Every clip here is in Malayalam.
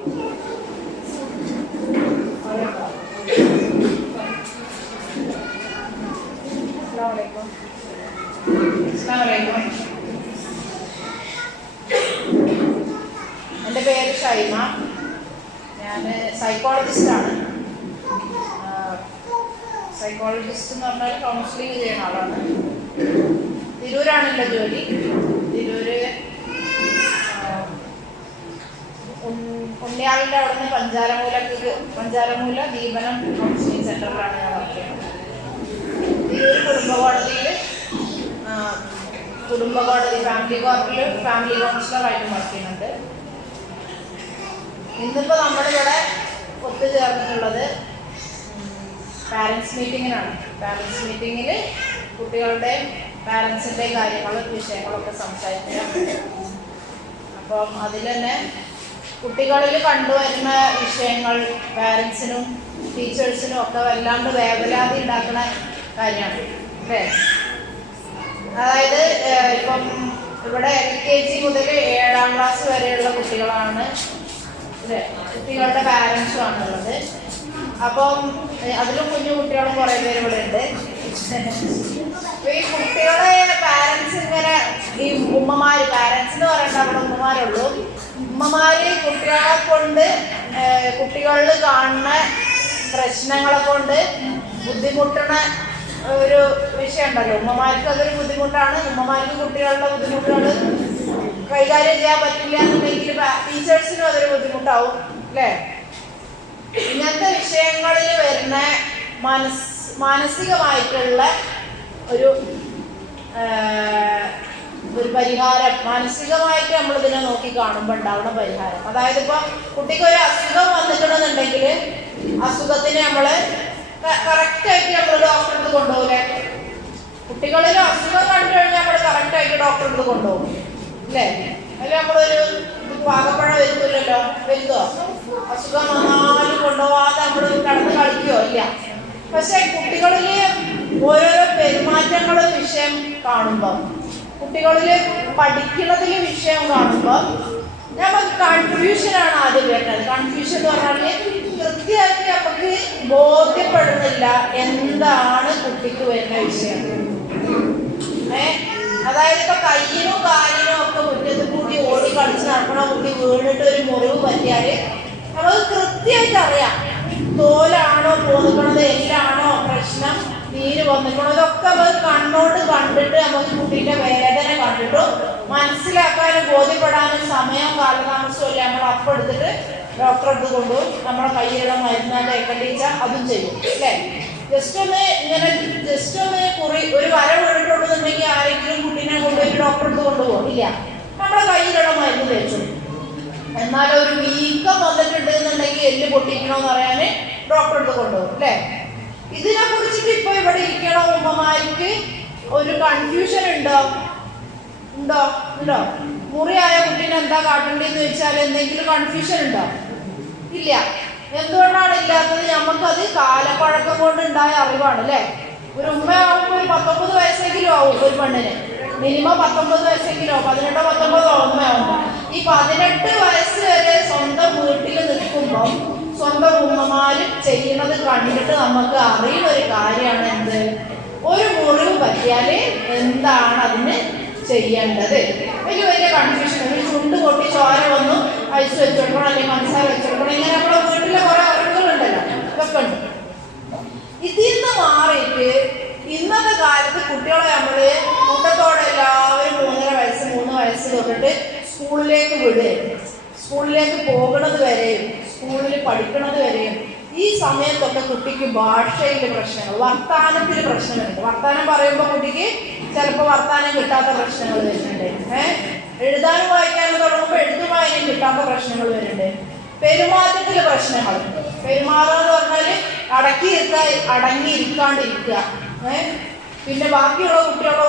എൻ്റെ പേര് ഷൈമ. ഞാൻ സൈക്കോളജിസ്റ്റാണ്. സൈക്കോളജിസ്റ്റ് എന്ന് പറഞ്ഞാൽ കൗൺസിലിംഗ് ചെയ്യുന്ന ആളാണ്. തിരൂരാണ് എൻ്റെ ജോലി. തിരൂര് ഉണ്ണിയാളിൻ്റെ അവിടെ നിന്ന് പഞ്ചാരമൂല ദീപനം കൗൺസിലിംഗ് സെൻ്ററിലാണ് ഞാൻ വർക്ക് ചെയ്യുന്നത്. തിരൂർ കുടുംബകോടതി ഫാമിലി കോർട്ടിൽ ഫാമിലി കൗൺസിലറായിട്ട് വർക്ക് ചെയ്യുന്നുണ്ട്. ഇന്നിപ്പോൾ നമ്മളിവിടെ ഒത്തുചേർന്നിട്ടുള്ളത് പാരൻസ് മീറ്റിങ്ങിനാണ്. പാരൻസ് മീറ്റിങ്ങിൽ കുട്ടികളുടെയും പാരൻസിൻ്റെയും വിഷയങ്ങളൊക്കെ സംസാരിക്കുക. അപ്പം അതിൽ തന്നെ കുട്ടികളിൽ കണ്ടുവരുന്ന വിഷയങ്ങൾ പാരൻസിനും ടീച്ചേഴ്സിനും ഒക്കെ വല്ലാണ്ട് വേവലാതി ഉണ്ടാക്കുന്ന കാര്യമാണ് അല്ലേ. അതായത് ഇപ്പം ഇവിടെ LKG മുതൽ 7ാം ക്ലാസ് വരെയുള്ള കുട്ടികളാണ് അല്ലേ, കുട്ടികളുടെ പാരൻസും ആണുള്ളത്. അപ്പം അതിലും കുഞ്ഞു കുട്ടികളും കുറേ പേര് ഇവിടെ ഉണ്ട്. ഈ കുട്ടികളെ പാരൻസ് ഇങ്ങനെ ഈ ഉമ്മമാര്, പാരൻസ് എന്ന് പറയേണ്ട അവിടെ ഉമ്മമാരുള്ളൂ, ഉമ്മമാര് കുട്ടികളെ കൊണ്ട് കുട്ടികളിൽ കാണുന്ന പ്രശ്നങ്ങളെ കൊണ്ട് ബുദ്ധിമുട്ടുന്ന ഒരു വിഷയം ഉണ്ടല്ലോ. ഉമ്മമാർക്ക് അതൊരു ബുദ്ധിമുട്ടാണ്. ഉമ്മമാർക്ക് കുട്ടികളുടെ ബുദ്ധിമുട്ടുകൾ കൈകാര്യം ചെയ്യാൻ പറ്റില്ല എന്നുണ്ടെങ്കിൽ ടീച്ചേഴ്സിനും അതൊരു ബുദ്ധിമുട്ടാവും അല്ലേ. ഇങ്ങനത്തെ വിഷയങ്ങളിൽ വരുന്ന മാനസികമായിട്ടുള്ള ഒരു പരിഹാരം, മാനസികമായിട്ട് നമ്മളിതിനെ നോക്കി കാണുമ്പോൾ ഉണ്ടാവുന്ന പരിഹാരം. അതായത് ഇപ്പോൾ കുട്ടിക്ക് ഒരു അസുഖം വന്നിട്ടുണ്ടെന്നുണ്ടെങ്കിൽ അസുഖത്തിന് നമ്മൾ കറക്റ്റായിട്ട് നമ്മൾ ഡോക്ടറെ അടുത്ത് കൊണ്ടുപോകില്ലേ. കുട്ടികളിൽ അസുഖം കണ്ടു കഴിഞ്ഞാൽ നമ്മൾ കറക്റ്റായിട്ട് ഡോക്ടറെ അടുത്ത് കൊണ്ടുപോകും അല്ലേ. അതിൽ നമ്മളൊരു പാകപ്പഴം വരുന്നില്ലല്ലോ, വരുന്നോ? അസുഖം വന്നാലും കൊണ്ടുപോകാതെ നമ്മൾ കടന്ന് കളിക്കുകയോ ഇല്ല. പക്ഷെ കുട്ടികളിൽ ഓരോരോ പെരുമാറ്റങ്ങളും വിഷയം കാണുമ്പോൾ, കുട്ടികളിൽ പഠിക്കുന്നതിൽ വിഷയം കാണുമ്പോൾ നമുക്ക് കൺഫ്യൂഷനാണ് ആദ്യം വരുന്നത്. കൺഫ്യൂഷൻ എന്ന് പറഞ്ഞാൽ കൃത്യമായിട്ട് നമുക്ക് ബോധ്യപ്പെടുന്നില്ല എന്താണ് കുട്ടിക്ക് വരുന്ന വിഷയം. അതായത് ഇപ്പൊ കയ്യിനും കാലിനും ഒക്കെ മുറ്റത്ത് കൂടി ഓടി കളിച്ച് നടക്കണ കുട്ടി വീണിട്ട് ഒരു മുറിവ് പറ്റിയാല് നമുക്ക് കൃത്യമായിട്ട് അറിയാം തോലാണോ പോന്നിക്കണത്, എല്ലാണോ പ്രശ്നം, നീര് വന്നിക്കണോ, ഇതൊക്കെ നമുക്ക് കണ്ണോട്ട് കണ്ടിട്ട് നമുക്ക് കുട്ടീൻ്റെ വേദന കണ്ടിട്ടും മനസ്സിലാക്കാനും ബോധ്യപ്പെടാനും സമയം കാലതാമസവും ഇല്ല. നമ്മൾ അപ്പം എടുത്തിട്ട് ഡോക്ടറെ അടുത്ത് കൊണ്ടുപോകും. നമ്മളെ കയ്യിലുള്ള മരുന്ന് തേക്കണ്ടിച്ച അതും ചെയ്യും അല്ലേ. ജസ്റ്റ് ഒന്ന് ഒരു വര വീണിട്ടുണ്ടെന്നുണ്ടെങ്കിൽ ആരെങ്കിലും കുട്ടീനെ കൊണ്ടുപോയി ഡോക്ടറെ അടുത്ത് കൊണ്ടുപോകും ഇല്ല, നമ്മളെ കയ്യിലുള്ള മരുന്ന് തേച്ചു. എന്നാൽ ഒരു വീക്കം വന്നിട്ടുണ്ട് എന്നുണ്ടെങ്കിൽ എല്ല് പൊട്ടിക്കണമെന്ന് പറയാൻ ഡോക്ടറെ അടുത്ത് കൊണ്ടുപോകും അല്ലേ. ഇതിനെ കുറിച്ചിട്ട് ഇപ്പൊ ഇവിടെ ഇരിക്കണ ഉമ്മമാർക്ക് ഒരു കൺഫ്യൂഷൻ ഉണ്ടോ? മുറിയായ കുട്ടീനെ എന്താ കാട്ടേണ്ടതെന്ന് വെച്ചാൽ എന്തെങ്കിലും കൺഫ്യൂഷൻ ഉണ്ടോ? ഇല്ല. എന്തുകൊണ്ടാണ് ഇല്ലാത്തത്? നമുക്കത് കാലപ്പഴക്കം കൊണ്ട് ഉണ്ടായ അറിവാണ് അല്ലേ. ഒരു ഉമ്മയാവുമ്പോൾ ഒരു 19 വയസ്സെങ്കിലും ആവും ഒരു പെണ്ണിന്, മിനിമം 19 വയസ്സെങ്കിലും 18-19 ഉമ്മയാവുമ്പോൾ. ഈ 18 വയസ്സ് വരെ സ്വന്തം വീട്ടിൽ നിൽക്കുമ്പം സ്വന്തം ഉമ്മമാര് ചെയ്യുന്നത് കണ്ടിട്ട് നമുക്ക് അറിയുന്ന ഒരു കാര്യമാണ് എന്ത്, ഒരു മുറിവ് പറ്റിയാല് എന്താണ് അതിന് ചെയ്യേണ്ടത്. വലിയ കൺഫ്യൂഷൻ. ഒരു ചുണ്ട് പൊട്ടി ചോര വന്നു ഐസ് വെച്ച് കൊടുക്കണം, അല്ലെങ്കിൽ മനസ്സാര വെച്ച് കൊടുക്കണം, ഇങ്ങനെ നമ്മളെ വീട്ടിലെ കുറെ അറിവുകളുണ്ടല്ലോ, ഇതൊക്കെ ഉണ്ട്. ഇതിൽ നിന്ന് മാറിയിട്ട് ഇന്നത്തെ കാലത്ത് കുട്ടികളെ നമ്മള് കൂട്ടത്തോടെ എല്ലാവരും 3 വയസ്സ് തൊട്ടിട്ട് സ്കൂളിലേക്ക് വിടുകയും സ്കൂളിലേക്ക് പോകുന്നത് വരെയും സ്കൂളിൽ പഠിക്കുന്നത് വരെയും ഈ സമയത്തൊക്കെ കുട്ടിക്ക് ഭാഷയിൽ പ്രശ്നങ്ങൾ, വർത്താനത്തിൽ പ്രശ്നങ്ങളുണ്ട്. വർത്താനം പറയുമ്പോൾ കുട്ടിക്ക് ചിലപ്പോൾ വർത്താനം കിട്ടാത്ത പ്രശ്നങ്ങൾ വരുന്നുണ്ട്. എഴുതാനും വായിക്കാനും തുടങ്ങുമ്പോൾ എഴുത്തും വായനയും കിട്ടാത്ത പ്രശ്നങ്ങൾ വരുന്നുണ്ട്. പെരുമാറ്റത്തിൽ പ്രശ്നങ്ങൾ. പെരുമാറുക എന്ന് പറഞ്ഞാൽ അടങ്ങിയിരിക്കാണ്ടിരിക്കുക. പിന്നെ ബാക്കിയുള്ള കുട്ടികളെ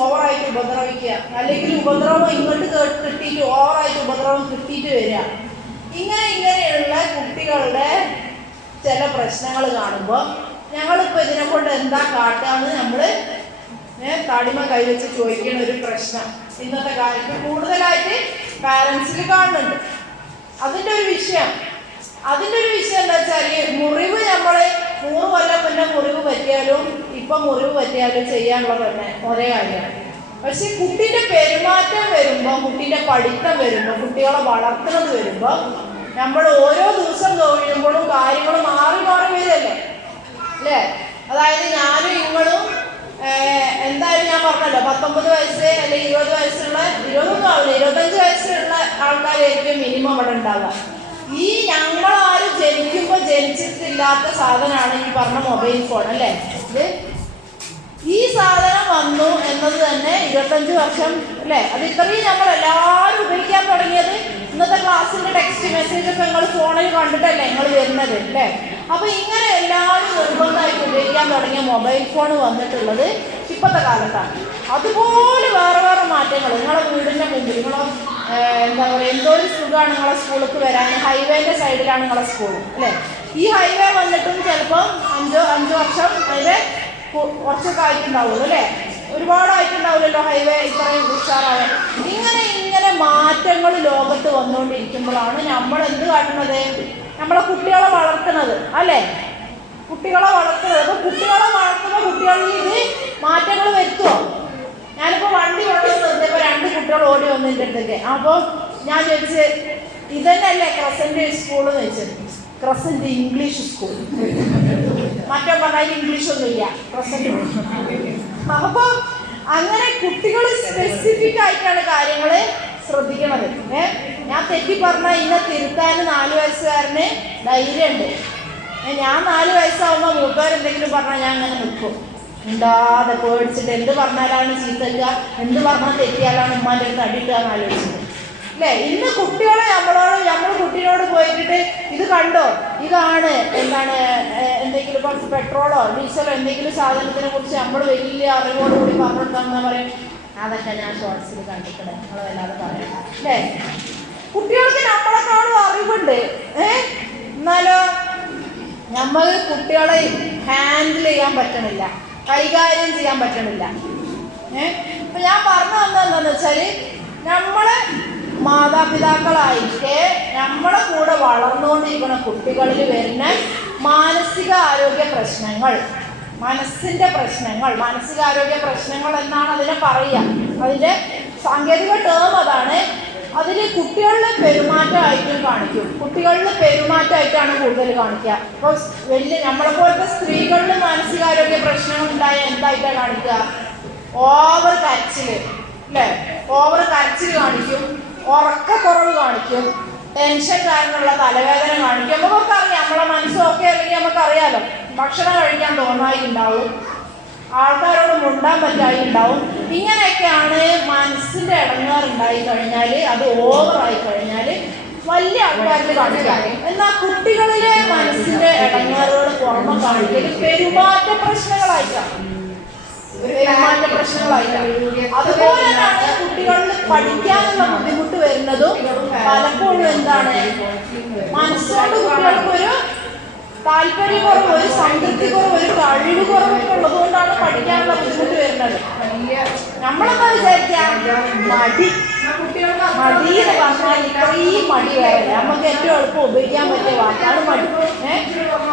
ഓവറായിട്ട് ഉപദ്രവിക്കുക, അല്ലെങ്കിൽ ഉപദ്രവം ഇങ്ങോട്ട് കിട്ടിയിട്ട് ഓവറായിട്ട് ഉപദ്രവം കിട്ടിയിട്ട് വരിക. ഇങ്ങനെയുള്ള കുട്ടികളുടെ ചില പ്രശ്നങ്ങൾ കാണുമ്പോൾ ഞങ്ങളിപ്പോൾ ഇതിനെ കൊണ്ട് എന്താ കാട്ടാന്ന് നമ്മൾ താടിമ കൈവച്ച് ചോദിക്കുന്ന ഒരു പ്രശ്നം ഇന്നത്തെ കാലത്ത് കൂടുതലായിട്ട് പാരൻസിൽ കാണുന്നുണ്ട്. അതിൻ്റെ ഒരു വിഷയം. അതിൻ്റെ ഒരു വിഷയം എന്താ വെച്ചാൽ മുറിവ് നമ്മൾ 100 കൊല്ലം മുന്നേ മുറിവ് പറ്റിയാലും ഇപ്പം മുറിവ് പറ്റിയാലും ചെയ്യാനുള്ള തന്നെ ഒരേ കാര്യമാണ്. പക്ഷെ കുട്ടീൻ്റെ പെരുമാറ്റം വരുമ്പോൾ, കുട്ടീൻ്റെ പഠിത്തം വരുമ്പോൾ, കുട്ടികളെ വളർത്തുന്നത് വരുമ്പോൾ നമ്മൾ ഓരോ ദിവസം കഴിയുമ്പോഴും കാര്യങ്ങൾ മാറി മാറി വരികയല്ലേ അല്ലേ? അതായത് ഞാനും നിങ്ങളും എന്തായാലും ഞാൻ പറഞ്ഞല്ലോ 19 വയസ്സ് അല്ലെങ്കിൽ 20 വയസ്സുള്ള 20ഒന്നും ആവില്ല 25 വയസ്സുള്ള ആൾക്കാരായിരിക്കും മിനിമം അവിടെ ഉണ്ടാവുക. ഈ ഞങ്ങളാരും ജനിക്കുമ്പോൾ ജനിച്ചിട്ടില്ലാത്ത സാധനമാണ് ഈ പറഞ്ഞ മൊബൈൽ ഫോൺ അല്ലേ. ഇത് ഈ സാധനം വന്നു എന്നത് തന്നെ 25 വർഷം അല്ലേ. അത് ഇത്രയും നമ്മൾ എല്ലാവരും ഉപയോഗിക്കാൻ തുടങ്ങിയത് ഇന്നത്തെ ക്ലാസ്സിന്റെ ടെക്സ്റ്റ് മെസ്സേജ് ഒക്കെ നിങ്ങൾ ഫോണിൽ കണ്ടിട്ടല്ലേ നിങ്ങൾ വരുന്നത് അല്ലേ. അപ്പൊ ഇങ്ങനെ എല്ലാവരും നിർബന്ധമായിട്ട് ഉപയോഗിക്കാൻ തുടങ്ങിയ മൊബൈൽ ഫോൺ വന്നിട്ടുള്ളത് ഇപ്പോഴത്തെ കാലത്താണ്. അതുപോലെ വേറെ വേറെ മാറ്റങ്ങൾ നിങ്ങളെ വീടിന്റെ മുമ്പിൽ നിങ്ങളെ എന്താ പറയുക എന്തോ ഒരു സുഖമാണ് നിങ്ങളെ സ്കൂളിലേക്ക് വരാൻ. ഹൈവേന്റെ സൈഡിലാണ് നിങ്ങളെ സ്കൂൾ അല്ലേ. ഈ ഹൈവേ വന്നിട്ടും ചിലപ്പം 5 വർഷം അതിന്റെ കുറച്ചൊക്കെ ആയിട്ടുണ്ടാവുള്ളൂ അല്ലേ. ഒരുപാടായിട്ടുണ്ടാവില്ലല്ലോ ഹൈവേ ഇത്രയും ഉഷാറായ. ഇങ്ങനെ മാറ്റങ്ങൾ ലോകത്ത് വന്നുകൊണ്ടിരിക്കുമ്പോഴാണ് നമ്മൾ എന്ത് കാട്ടുന്നത്, നമ്മളെ കുട്ടികളെ വളർത്തുന്നത് അല്ലേ. കുട്ടികളെ വളർത്തുന്നത്. അപ്പോൾ കുട്ടികളെ വളർത്തുന്ന കുട്ടികളിൽ ഇത് മാറ്റങ്ങൾ വരുത്തുമോ? ഞാനിപ്പോൾ വണ്ടി ഓടി നിർത്തിയപ്പോൾ 2 കുട്ടികൾ ഓടി വന്നിട്ടുണ്ടെങ്കിൽ അപ്പോൾ ഞാൻ ചോദിച്ച് ഇതന്നെയല്ലേ ക്രസന്റ് സ്കൂൾ എന്ന് വെച്ചത്. Crescent English school. മറ്റോ പറഞ്ഞാൽ ഇംഗ്ലീഷൊന്നും ഇല്ല, ക്രസന്റ്. അപ്പോൾ അങ്ങനെ കുട്ടികൾ സ്പെസിഫിക് ആയിട്ടാണ് കാര്യങ്ങൾ ശ്രദ്ധിക്കണത്. ഞാൻ തെറ്റി പറഞ്ഞാൽ ഇന്നെ തിരുത്താൻ 4 വയസ്സുകാരന് ധൈര്യമുണ്ട്. ഞാൻ 4 വയസ്സാവുമ്പോൾ മൂപ്പരെന്തെങ്കിലും പറഞ്ഞാൽ ഞാൻ അങ്ങനെ നിൽക്കും, ഉണ്ടാതെ പേടിച്ചിട്ട്. എന്ത് പറഞ്ഞാലാണ് ചീത്തല്ല, എന്ത് പറഞ്ഞാൽ തെറ്റിയാലാണ് ഉമ്മാൻ്റെ അടുത്ത് അടിയിട്ടാന്ന് ആലോചിച്ചത് അല്ലേ. ഇന്ന് കുട്ടികളെ നമ്മൾ കുട്ടീനോട് പോയിട്ട് ഇത് കണ്ടോ, ഇതാണ് എന്താണ് എന്തെങ്കിലും കുറച്ച് പെട്രോളോ ഡീസലോ എന്തെങ്കിലും സാധനത്തിനെ കുറിച്ച് നമ്മൾ വലിയ അറിവോടുകൂടി പറഞ്ഞിട്ടാന്ന് പറയും, അതൊക്കെ ഞാൻ ഷോർട്സിൽ കണ്ടിട്ടുണ്ട്, നമ്മൾ വല്ലാതെ പറയാം അല്ലേ. കുട്ടികൾക്ക് നമ്മളെക്കാളും അറിവുണ്ട്. എന്നാലോ നമ്മൾ കുട്ടികളെ ഹാൻഡിൽ ചെയ്യാൻ പറ്റണില്ല, കൈകാര്യം ചെയ്യാൻ പറ്റണില്ല. ഇപ്പം ഞാൻ പറഞ്ഞു വന്നതെന്താണെന്ന് വെച്ചാൽ നമ്മളെ മാതാപിതാക്കളായിട്ട് നമ്മളെ കൂടെ വളർന്നുകൊണ്ടിരിക്കുന്ന കുട്ടികളിൽ വരുന്ന മാനസികാരോഗ്യ പ്രശ്നങ്ങൾ, മനസ്സിൻ്റെ പ്രശ്നങ്ങൾ, മാനസികാരോഗ്യ പ്രശ്നങ്ങൾ എന്നാണ് അതിനെ പറയുക. അതിൻ്റെ സാങ്കേതിക ടേം അതാണ്. അതിൽ കുട്ടികളിലെ പെരുമാറ്റമായിട്ടും കാണിക്കും. കുട്ടികളിൽ പെരുമാറ്റമായിട്ടാണ് കൂടുതൽ കാണിക്കുക. അപ്പോൾ നമ്മളെ പോലത്തെ സ്ത്രീകളിൽ മാനസികാരോഗ്യ പ്രശ്നങ്ങൾ ഉണ്ടായാൽ എന്തായിട്ടാണ് കാണിക്കുക? ഓവർ കരച്ചിൽ അല്ലേ. ഓവർ കരച്ചിൽ കാണിക്കും, ഉറക്കക്കുറവ് കാണിക്കും, ടെൻഷൻ കാരണമുള്ള തലവേദന കാണിക്കും. നമുക്കൊക്കെ അറിയാം, നമ്മളെ മനസ്സൊക്കെ അല്ലെങ്കിൽ നമുക്കറിയാലോ. ഭക്ഷണം കഴിക്കാൻ തോന്നായി ഉണ്ടാവും, ആൾക്കാരോട് മുണ്ടാൻ പറ്റായി ഉണ്ടാവും. ഇങ്ങനെയൊക്കെയാണ് മനസ്സിൻ്റെ ഇടങ്ങാറുണ്ടായി കഴിഞ്ഞാൽ, അത് ഓവറായി കഴിഞ്ഞാൽ വലിയ ആൾക്കാർക്ക് കാണിക്കാം. എന്നാൽ കുട്ടികളിലെ മനസ്സിൻ്റെ ഇടങ്ങാറുകൾ പുറമെ കാണിക്കൽ പെരുമാറ്റ പ്രശ്നങ്ങളായിട്ടാണ്. അതുപോലെ തന്നെയാണ് കുട്ടികളിൽ പഠിക്കാനുള്ള ബുദ്ധിമുട്ട് വരുന്നതും പലപ്പോഴും എന്താണ്, മനസ്സുകൊണ്ട് കുട്ടികൾക്കൊരു താല്പര്യക്കുറവ്, ഒരു സംതൃപ്തി കുറവ്, ഒരു കഴിവ് കുറവൊക്കെ ഉള്ളതുകൊണ്ടാണ് പഠിക്കാനുള്ള ബുദ്ധിമുട്ട് വരുന്നത്. നമ്മളെന്താ വിചാരിക്കാം, മടി എന്ന് പറഞ്ഞാൽ ഇത്രയും മടി വരില്ല. നമുക്ക് ഏറ്റവും എളുപ്പം ഉപയോഗിക്കാൻ പറ്റിയ വാക്കാണ് മടി.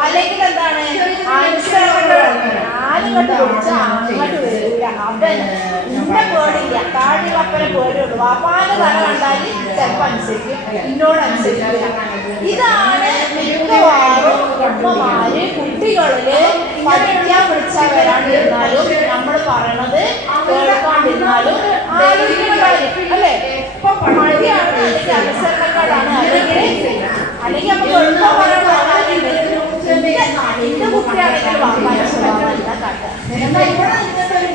അല്ലെങ്കിൽ എന്താണ്, ആനങ്ങോട്ട് പിടിച്ചാൽ അങ്ങോട്ട് വരില്ല. അവൻ ഇന്നെ പേടില്ല, താഴെയുള്ളപ്പനെ പേടിയുള്ളൂ. വാപ്പാന്റെ തല കണ്ടാൽ ചിലപ്പോൾ അനുസരിക്കും, ഇന്നോടനുസരിക്കില്ല. ഇതാണ് മിക്കവാറും ഉമ്മമാര് കുട്ടികളില് പഠിക്കാൻ വിളിച്ചാൽ വരാണ്ടിരുന്നാലും നമ്മൾ പറയണത് കേൾക്കാണ്ടിരുന്നാലും ആലോചിക്കുന്ന കാര്യം അല്ലേ. ഇപ്പൊ മടിയാണ്, അല്ലെങ്കിൽ അനുസരണക്കാരാണ്, അല്ലെങ്കിൽ നമുക്ക് എളുപ്പം പറയാൻ എന്റെ കുട്ടിയാണെങ്കിൽ വാപ്പാന്റെ സ്വഭാവം എന്താ കാട്ടുക. എന്നാൽ ഇവിടെ ഇന്നത്തെ ഒരു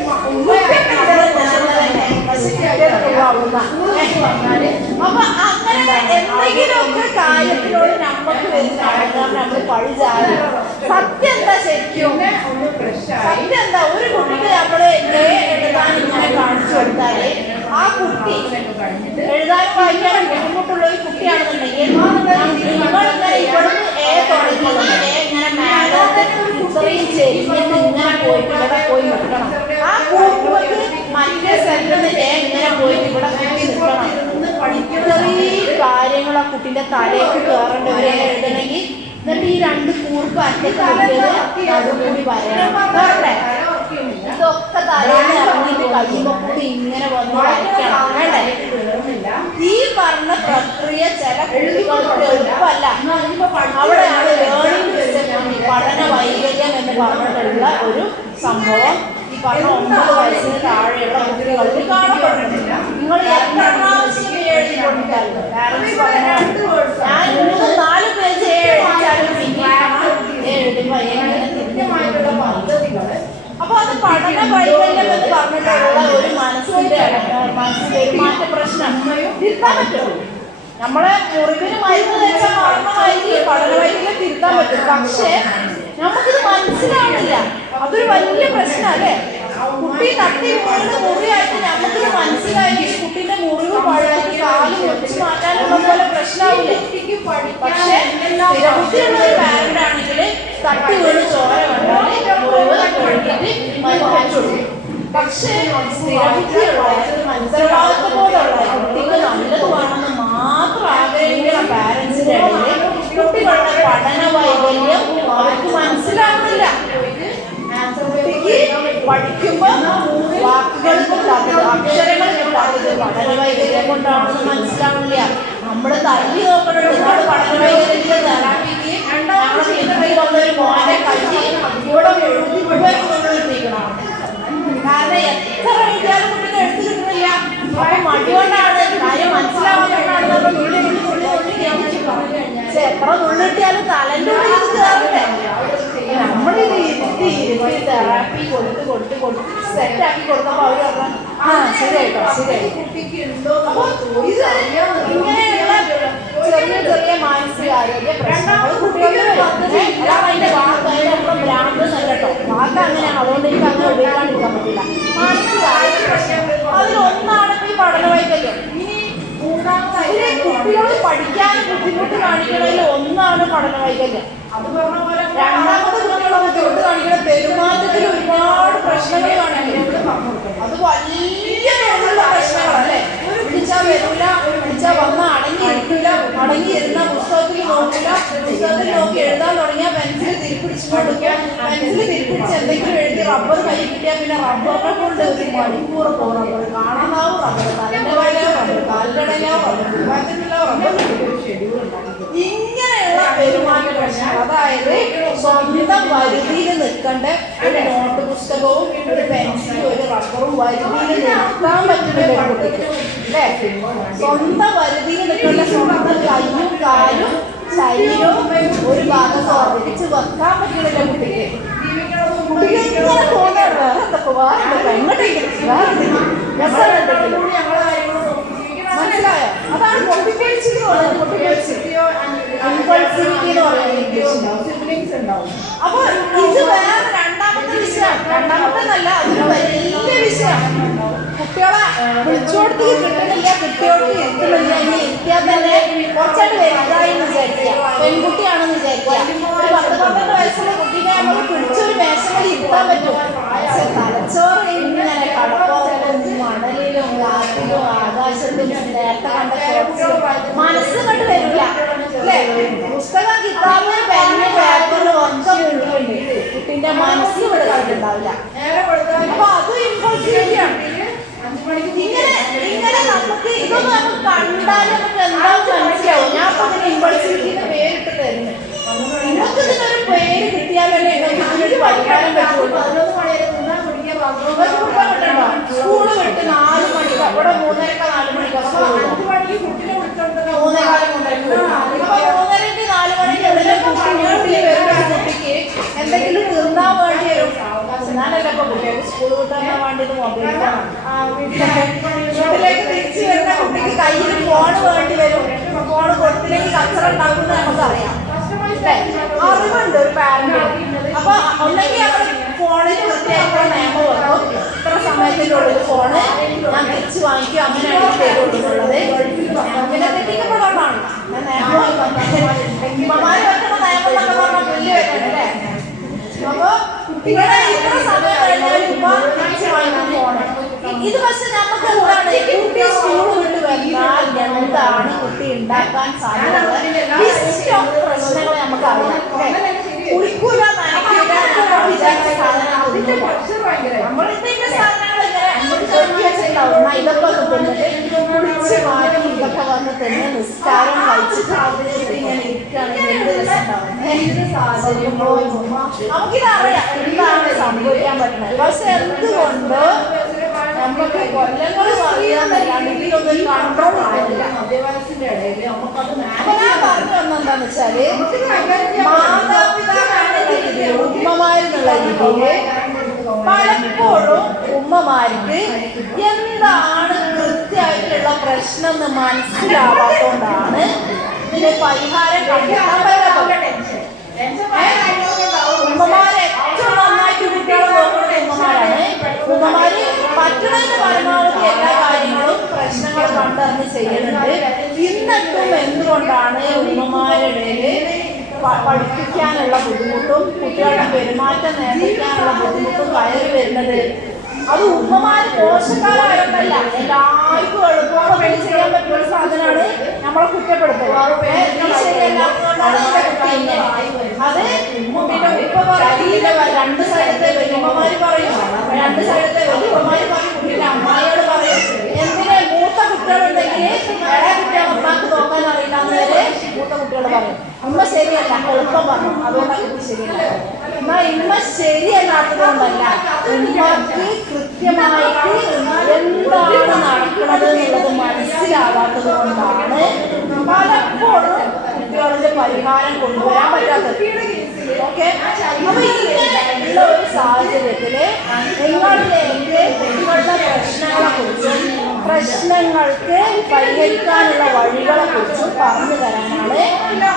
പറഞ്ഞാല് അപ്പൊ അങ്ങനെ എന്തെങ്കിലുമൊക്കെ കാര്യത്തിനോട് നമുക്ക് വരുന്ന ആൾക്കാർ നമ്മൾ പഴിചാല് സത്യം എന്താ, ശരിക്കും സത്യം എന്താ, ഒരു കുട്ടിക്ക് നമ്മള് എഴുതാൻ ഇങ്ങനെ കാണിച്ചു കൊടുത്താല് ആ കുട്ടി എഴുതാനും വായിക്കാനും ബുദ്ധിമുട്ടുള്ള ഒരു കുട്ടിയാണെന്നുണ്ടെങ്കിൽ നിങ്ങളിങ്ങനെ ഇവിടുന്ന് തുടങ്ങി ഇങ്ങനെ മേലോട്ട് ഇത്രയും ചെരിഞ്ഞിട്ട് ഇങ്ങനെ പോയിട്ട് ഇവിടെ പോയി നിൽക്കണം. ആ കൂട്ടുകൾക്ക് മറ്റേ സ്ഥലത്ത് നിന്ന് ഇങ്ങനെ പോയിട്ട് ഇവിടെ കുട്ടി നിൽക്കണം. ഇത്രയും കാര്യങ്ങൾ ആ കുട്ടിന്റെ തലയ്ക്ക് കയറേണ്ടവരെ എഴുതണമെങ്കിൽ എന്നിട്ട് ഈ 2 കൂർപ്പ് അറ്റത്തുകൂടി വരണം. ഇതൊക്കെ തലേന്ന് ഇറങ്ങിയിട്ട് കഴിയുമ്പോൾ ഇങ്ങനെ വന്ന് വരയ്ക്കണം. വേണ്ടേ? ഈ പറഞ്ഞ പ്രക്രിയ ചില കുട്ടികൾക്ക് എളുപ്പമല്ല. അവിടെയാണ് ലേണിംഗ് ഡിസബിലിറ്റി, പഠന വൈകല്യം എന്ന് പറഞ്ഞിട്ടുള്ള ഒരു സംഭവം ഈ പറഞ്ഞ 9 വയസ്സിന് താഴെയുള്ള കുട്ടികൾക്ക് കാണപ്പെടുന്നില്ല. നിങ്ങൾ എത്ര പ്രാവശ്യം എഴുതി കൊടുത്താലും പാരൻസ് പറഞ്ഞാൽ ഞാൻ 3-4 പേജ് എഴുതിച്ചാലും എഴുതുമ്പോൾ കൃത്യമായിട്ടുള്ള പദ്ധതികൾ. അപ്പൊ അത് പഠന വൈകല്യം എന്ന് പറഞ്ഞിട്ടുള്ള ഒരു മനസ്സിന്റെ പെരുമാറ്റ പ്രശ്നം തിരുത്താൻ പറ്റും. നമ്മളെ മുറിവിന് മരുന്ന് വെച്ചാൽ മാറണമായിട്ട് പഠന വൈകല്യം തിരുത്താൻ പറ്റും. പക്ഷേ നമുക്കിത് മനസ്സിലാവുന്നില്ല. അതൊരു വലിയ പ്രശ്നമല്ലേ? കുട്ടി തട്ടി വീണ് മുറിയായിട്ട് നമുക്കിത് മനസ്സിലായെങ്കിൽ കുട്ടീന്റെ മുറിവ് പഴുത്ത് കാല് മുറിച്ച് മാറ്റാനുള്ള പോലെ പ്രശ്നമാവില്ലേ? പക്ഷേ സ്ഥിരബുദ്ധിയുള്ള ഒരു പാരന്റ് ആണെങ്കിൽ തട്ടി വീണ് ചോര കണ്ടാൽ മുറിവ് കഴുകിയിട്ട് മരുന്ന് കൊടുക്കും. പക്ഷേ സ്ഥിരബുദ്ധിയുള്ള ഉത്തരവാദിത്വബോധമുള്ള കുട്ടിക്ക് നല്ലത് വേണമെന്ന് മാത്രം ആഗ്രഹിക്കുന്ന പാരന്റ്സിന്റെ ഇടയിൽ കുട്ടികളുടെ പഠന വൈകല്യം അവർക്ക് മനസ്സിലാവുന്നില്ല. പഠിക്കുമ്പോൾ വാക്കുകൾ കിട്ടാത്തത്, അക്ഷരങ്ങൾ കിട്ടാത്തത് പഠന വൈകല്യം കൊണ്ടാണെന്ന് മനസ്സിലാവില്ല. നമ്മൾ തല്ലി നോക്കണുണ്ട്. നമ്മൾ പഠന വൈകല്യത്തിൽ തെറാപ്പിക്ക് ഞങ്ങളുടെ വന്നൊരു മോനെ കല്ല് ഇവിടെ എഴുതിപ്പിക്കണം. കാരണം എത്ര എഴുതിയാലും കുട്ടിക്ക് എഴുതി കിട്ടുന്നില്ല. അപ്പൊ മടി കൊണ്ടാണ്, കാര്യം മനസ്സിലാവാത്തതുകൊണ്ടാണ് എത്ര നുള്ളിട്ടിയാലും തലന്റെ ഉള്ളിൽ കയറണ്ടേ? നമ്മളിത് ഇരുത്തി തെറാപ്പി കൊടുത്ത് സെറ്റാക്കി കൊടുത്തപ്പോ അവര് പറഞ്ഞ ആ ശരിയായിട്ടോ ശരിയായി. അപ്പൊ ഇത് ഇങ്ങനെയുള്ള ചെറിയ മാനസികാരോഗ്യ പ്രശ്നങ്ങൾ കുട്ടികൾക്ക് അതിന്റെ വാക്ക് അതിനപ്പുറം ഭ്രാന്ത് നല്ലട്ടോ. വാക്ക് അങ്ങനെയാണ്, അതുകൊണ്ട് എനിക്ക് അങ്ങനെ ഉപയോഗിക്കാണ്ടിരിക്കാൻ പറ്റില്ല. മാനസികാരോഗ്യ പ്രശ്നം അതിലൊന്നാണ് ഈ പഠന വൈകല്യം. ഇനി കുട്ടികൾ പഠിക്കാൻ ബുദ്ധിമുട്ട് കാണിക്കുന്നതിൽ ഒന്നാണ് പഠന വൈകല്യം. രണ്ടാമത്തെ കുട്ടികളെ ബുദ്ധിമുട്ട് കാണിക്കുന്ന പെരുമാറ്റത്തിൽ ഒരുപാട് പ്രശ്നങ്ങൾ കാണിക്കുന്നു. അത് വലിയ തോതിലുള്ള പ്രശ്നങ്ങളല്ലേ? വിളിച്ചാൽ വരില്ല, വിളിച്ചാൽ വന്ന് അടങ്ങിയിരുന്ന പുസ്തകത്തിൽ നോക്കില്ല, പുസ്തകത്തിൽ നോക്കി എഴുതാൻ തുടങ്ങിയാൽ പെൻസിൽ തിരിപ്പിടിച്ചു കൊടുക്കുക. പെൻസിൽ തിരിപ്പിടിച്ച് എന്തെങ്കിലും എഴുതി റബ്ബർ കൈ കിട്ടിയാൽ പിന്നെ റബ്ബറിനെ കൊണ്ട് ഒരു മണിക്കൂർ പോകും. റബ്ബർ കാണാനാവും, റബ്ബർ തലന്റെ വഴിയാവും, റബ്ബർ കാലിന്റെ ഇടയിലാവും, റബ്ബർ പെരുമാറ്റത്തിലാവും, റബ്ബർ ഷെഡ്യൂൾ ഉണ്ടാകും. ഇങ്ങനെയുള്ള പെരുമാറ്റ പ്രശ്നം, അതായത് സ്വന്തം വരുതിയിൽ നിൽക്കേണ്ട ഒരു നോട്ട് പുസ്തകവും ഒരു പെൻസിലും ഒരു റബ്ബറും വരുതിയിൽ നിർത്താൻ പറ്റുന്നില്ല കുട്ടിക്ക് അല്ലേ? സ്വന്തം വരുതിയിൽ നിൽക്കേണ്ട സ്വന്തം കയ്യും കാലും ശരീരവും ഒരു ഭാഗം ഓർമ്മിച്ച് വെക്കാൻ പറ്റുന്നില്ല കുട്ടിക്ക്. കുട്ടിക്ക് ഇങ്ങനെ തോന്നാണ് വേറെ എന്തൊക്കെ വേറെ എങ്ങോട്ടെങ്കിലും മനസ്സിലായോ? അതാണ് പൊട്ടിപ്പൊളിച്ചിട്ട് അപ്പൊ ഇത് വേറെ രണ്ടാമത്തെ വിഷയം. രണ്ടാമത്തെന്നല്ല, അതൊരു വലിയ വിഷയം. കുട്ടികളെ വിളിച്ചോടത്ത് കിട്ടണില്ല, കുട്ടികൾക്ക് എത്തുന്നില്ല. ഇനി എത്തിയാൽ തന്നെ കുറച്ചായിട്ട് വലുതായി എന്ന് വിചാരിക്കുക, പെൺകുട്ടിയാണെന്ന് വിചാരിക്കുക. ഒരു 10-12 വയസ്സുള്ള കുട്ടീനെ നമുക്ക് പിടിച്ചൊരു മേശകളിൽ ഇരുത്താൻ പറ്റും. പക്ഷെ തലച്ചോറ് ഇങ്ങനെ കടപ്പുറത്തും മണലിലും കാറ്റിലും ആകാശത്തിലും നേരത്തെ കണ്ട മനസ്സ് കണ്ട് വരില്ല അല്ലേ? പുസ്തകം കിതാബ് പെന്ന് പേപ്പറിൽ ഒക്കെ മുഴുവുണ്ട്, കുട്ടിന്റെ മനസ്സ് ഇവിടെ കണ്ടിട്ടുണ്ടാവില്ല. അപ്പൊ അതും ഇമ്പോസിബിലിറ്റിയാണ്. ഇങ്ങനെ നമുക്ക് ഇതൊന്നും നമുക്ക് കണ്ടാൽ നമുക്ക് എന്താണെന്ന് മനസ്സിലാവും. ഞാൻ ഇപ്പൊ ഇതിന് ഇമ്പോസിബിലിറ്റിന്റെ പേരിട്ട് തരുന്നു. നിങ്ങൾക്ക് ഇതിനൊരു പേര് കിട്ടിയാലല്ലേ ഇതിനൊരു പരിഹാരം പറ്റുള്ളൂ. 11 മണി വരെ തിന്നാൻ കുടിക്കാൻ സ്കൂള് വിട്ട് 4 മണിക്ക് അവിടെ 3:30-4 മണിക്ക് 5 മണിക്ക് കുട്ടിനെ വിട്ടോണ്ടല്ലോ 3:15-3:30. അപ്പൊ 3:30-4 മണിക്കുള്ളിൽ കുട്ടി വീട്ടിൽ വരുന്ന കുട്ടിക്ക് എന്തെങ്കിലും തിന്നാൻ വേണ്ടി വരും. തിന്നാനല്ല ഇപ്പൊ കുട്ടികൾക്ക് സ്കൂൾ വിട്ടാൻ വേണ്ടിയിട്ട് മൊബൈലാണ്. വീട്ടിലേക്ക് തിരിച്ചു വരുന്ന കുട്ടിക്ക് കയ്യിൽ ഫോണ് വേണ്ടി വരും. ഫോണ് കൊടുത്തില്ലെങ്കിൽ കച്ചറ ഉണ്ടാക്കുന്നത് നമുക്കറിയാം. അറിവുണ്ട് ഒരു പാരന്റ്. അപ്പൊ ഒന്നെങ്കിൽ അവർ ഫോണിൽ വൃത്തിയായിട്ടുള്ള നിയമം വന്നു, ഇത്ര സമയത്തിനുള്ളിൽ ഫോണ് ഞാൻ തിരിച്ചു വാങ്ങിക്കും, അങ്ങനെയാണ് പേരുള്ളത്. പിന്നെ തെറ്റിക്കപ്പെടുന്നതാണ് നിയമമാര് വെക്കുന്ന നിയമം എന്നൊക്കെ പറഞ്ഞാൽ പുല്ല് വെക്കണ്ടല്ലേ? അപ്പൊ കുട്ടികളെ ഇത്ര സമയം കഴിഞ്ഞാൽ ഇപ്പൊ തിരിച്ചു വാങ്ങിക്കും ഫോണ്. ഈ ഇത് പക്ഷെ നമുക്ക് എന്താണ് കുട്ടി സ്കൂൾ വിട്ട് വന്നാൽ എന്താണ് കുട്ടി ഉണ്ടാക്കാൻ സാധ്യത പ്രശ്നങ്ങൾ നമുക്ക് അറിയാം. കുളിക്കൂല നനയ്ക്കൂല വിചാരിച്ച സാധനങ്ങൾ നമ്മളിന്റെ സാധനങ്ങൾ ഇതൊക്കെ ഒന്ന് തിന്നിട്ട് കുളിച്ച് മാറ്റി ഇതൊക്കെ വന്ന് തന്നെ നിസ്കാരം കഴിച്ചിട്ട് ഇങ്ങനെ ഇരിക്കുകയാണെങ്കിൽ എന്ത് രസമുണ്ടാവും. നമുക്കിതറിയാം എന്താണ് സംഭവിക്കാൻ പറ്റുന്നത്. പക്ഷെ എന്തുകൊണ്ട് നമുക്ക് കൊല്ലങ്ങൾ അറിയാന്നല്ലാണ്ട് ഇതിലൊന്നും കൺട്രോൾ ആയില്ല. അപ്പൊ ഞാൻ പറഞ്ഞു വന്നെന്താന്ന് വെച്ചാല് മാതാപിതാക്കളുടെ രീതിയിൽ ഉമ്മമാരെന്നുള്ള രീതിയില് പലപ്പോഴും ഉമ്മമാർക്ക് എന്താണ് കൃത്യമായിട്ടുള്ള പ്രശ്നം എന്ന് മനസ്സിലാവാത്തോണ്ടാണ് ഇതിന് പരിഹാരം കണ്ടെത്താൻ പറ്റാത്തത്. ഉമ്മമാരെ ഏറ്റവും നന്നായിട്ട് കുട്ടികളെ നോക്കുന്ന ഉമ്മമാരാണ്. ഉമ്മമാര് പറ്റുന്നതിന് പരമാവധി എല്ലാ കാര്യങ്ങളും പ്രശ്നങ്ങൾ കണ്ടറിഞ്ഞ് ചെയ്യുന്നുണ്ട്. എന്നിട്ടും എന്തുകൊണ്ടാണ് ഉമ്മമാരുടെ പഠിപ്പിക്കാനുള്ള ബുദ്ധിമുട്ടും കുട്ടികളുടെ പെരുമാറ്റം നേടിക്കാനുള്ള ബുദ്ധിമുട്ടും കയറി വരുന്നത്? അത് ഉമ്മമാര് മോശക്കാരായിട്ടല്ല, എല്ലാവർക്കും എളുപ്പമൊക്കെ ചെയ്യാൻ പറ്റുന്ന ഒരു സാധനമാണ് നമ്മളെ കുറ്റപ്പെടുത്തുക. അത് കുട്ടിയുടെ ഉപ്പ പറയില്ല, രണ്ട് സൈഡത്തെ വലിയമ്മമാര് പറയും, രണ്ട് സൈഡത്തെ വലിയമ്മമാര് പറയും, കുട്ടിയുടെ അമ്മായിയോട് പറയും. എന്തിനെ മൂത്ത കുട്ടികളുണ്ടെങ്കിൽ ഇളയ കുട്ടികളെ അമ്മക്ക് നോക്കാൻ അറിയില്ലാന്ന് വരെ മൂത്ത കുട്ടികൾ പറയും. ഉമ്മ ശരിയല്ല, എളുപ്പം പറഞ്ഞു, അതുകൊണ്ടാണ് കുട്ടി ശരിയല്ല. എന്നാൽ ഉമ്മ ശരിയല്ലാത്തത് കൊണ്ടല്ല, ഉമ്മക്ക് കൃത്യമായിട്ട് എന്താണ് നടക്കുന്നത് എന്നുള്ളത് മനസ്സിലാവാത്തത് കൊണ്ടാണ് പലപ്പോഴും കുട്ടികളുടെ പരിഹാരം കൊണ്ടുവരാൻ പറ്റാത്തത്. ഓക്കെ, അപ്പൊ ഇങ്ങനെയുള്ള ഒരു സാഹചര്യത്തില് നിങ്ങളിലേക്ക് കുട്ടികളുടെ പ്രശ്നങ്ങളെ കുറിച്ചും പ്രശ്നങ്ങൾക്ക് പരിഹരിക്കാനുള്ള വഴികളെ കുറിച്ചും പറഞ്ഞു തരാനാണ്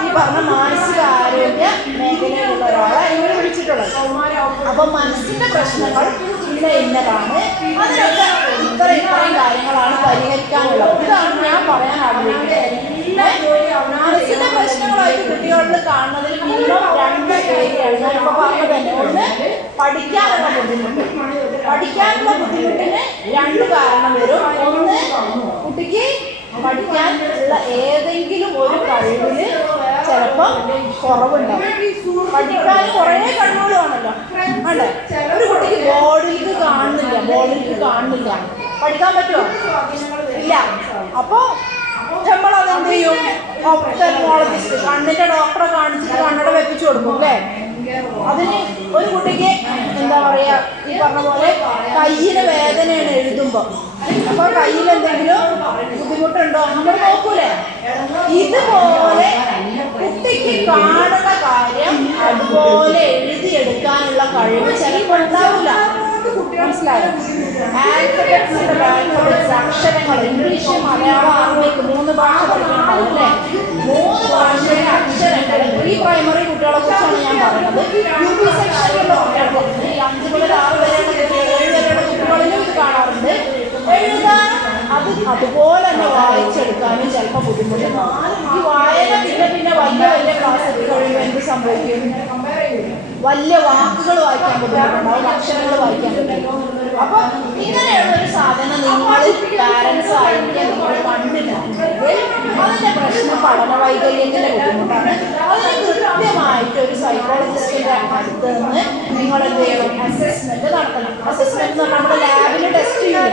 ഈ പറഞ്ഞ മാനസികാരോഗ്യ മേഖലയിലുള്ള ഒരാളെ ഇങ്ങനെ വിളിച്ചിട്ടുള്ളത്. അപ്പൊ മനസ്സിന്റെ പ്രശ്നങ്ങൾ ഇന്നതാണ്, അതിനൊക്കെ ഇത്രയും കാര്യങ്ങളാണ് പരിഹരിക്കാനുള്ളത്. ഇതാണ് ഞാൻ പറയാൻ ആഗ്രഹിക്കുന്നത്. മനസ്സിന്റെ പ്രശ്നങ്ങളായിട്ട് കുട്ടികളിൽ കാണുന്നതിൽ മിനിമം രണ്ട് ഏരിയയാണ് ഞാനിപ്പോൾ പറഞ്ഞത് തന്നെ. ഒന്ന്, പഠിക്കാനുള്ള ബുദ്ധിമുട്ട്. പഠിക്കാനുള്ള ബുദ്ധിമുട്ടിന് രണ്ട് കാരണം വരും. ഒന്ന്, കുട്ടിക്ക് പഠിക്കാനുള്ള ഏതെങ്കിലും ഒരു കഴിവില് ചിലപ്പോൾ കുറവുണ്ടാവും. പഠിക്കാൻ കുറേ കഴിവുകളാണല്ലോ അല്ലേ. ഒരു കുട്ടിക്ക് ബോർഡിലേക്ക് കാണുന്നില്ല, പഠിക്കാൻ പറ്റുമോ? ഇല്ല. അപ്പോൾ നമ്മളതെന്ത് ചെയ്യും? ഒപ്തൽമോളജിസ്റ്റ്, കണ്ണിന്റെ ഡോക്ടറെ കാണിച്ചിട്ട് കണ്ണട വെപ്പിച്ചു കൊടുക്കും അല്ലേ. അതിന് ഒരു കുട്ടിക്ക് എന്താ പറയാ, ഈ പറഞ്ഞ പോലെ കയ്യിന് വേദനയാണ് എഴുതുമ്പോൾ. അപ്പൊ കയ്യിൽ എന്തെങ്കിലും ബുദ്ധിമുട്ടുണ്ടോ നമ്മൾ നോക്കൂലേ. ഇതുപോലെ കുട്ടിക്ക് കാണുന്ന കാര്യം അതുപോലെ എഴുതിയെടുക്കാനുള്ള കഴിവ് ചിലപ്പോൾ ഉണ്ടാവില്ല. മനസ്സിലായോ? ആൽഫബറ്റ്സിന്റെ അക്ഷരങ്ങൾ ഇംഗ്ലീഷ്, മലയാളം, അറബിക് 3 ഭാഷ പഠിക്കണ്ടാവും അല്ലേ. 3 ഭാഷയുടെ അക്ഷരങ്ങൾ പ്രീ പ്രൈമറി കുട്ടികളെ കുറിച്ചാണ് ഞാൻ പറയുന്നത്. UP സെക്ഷനിലുള്ള കുട്ടികൾക്കും 5 മുതൽ 6 വരെയുള്ള കുട്ടികൾ, 7 വരെയുള്ള കുട്ടികളിലും ഇത് കാണാറുണ്ട്. എഴുതാനും അതുപോലെ തന്നെ വായിച്ചെടുക്കാനും ചിലപ്പോൾ ബുദ്ധിമുട്ടുണ്ടാവും. ഈ വായന പിന്നെ വലിയ ക്ലാസ് എത്തി കഴിയുമ്പോൾ എന്ത് സംഭവിക്കും? വലിയ വാക്കുകൾ വായിക്കാൻ ബുദ്ധിമുട്ടുണ്ടാവും, അക്ഷരങ്ങൾ വായിക്കാൻ പറ്റും. അപ്പൊ ഇങ്ങനെയുള്ള ഒരു സാധനം നിങ്ങൾ പാരൻസ് ആയിരിക്കും നിങ്ങൾ കണ്ടിട്ടുണ്ടെങ്കിൽ അതിന്റെ പ്രശ്നം പഠന വൈകല്യത്തിന്റെ ബുദ്ധിമുട്ടാണ്. അതിന് കൃത്യമായിട്ട് ഒരു സൈക്കോളജിസ്റ്റിന്റെ അടുത്ത് നിന്ന് നിങ്ങൾ എന്ത് ചെയ്യണം? അസസ്മെന്റ് നടത്തണം. അസസ്മെന്റ് എന്ന് പറഞ്ഞാൽ നമ്മൾ ലാബിൽ ടെസ്റ്റ് ചെയ്യും.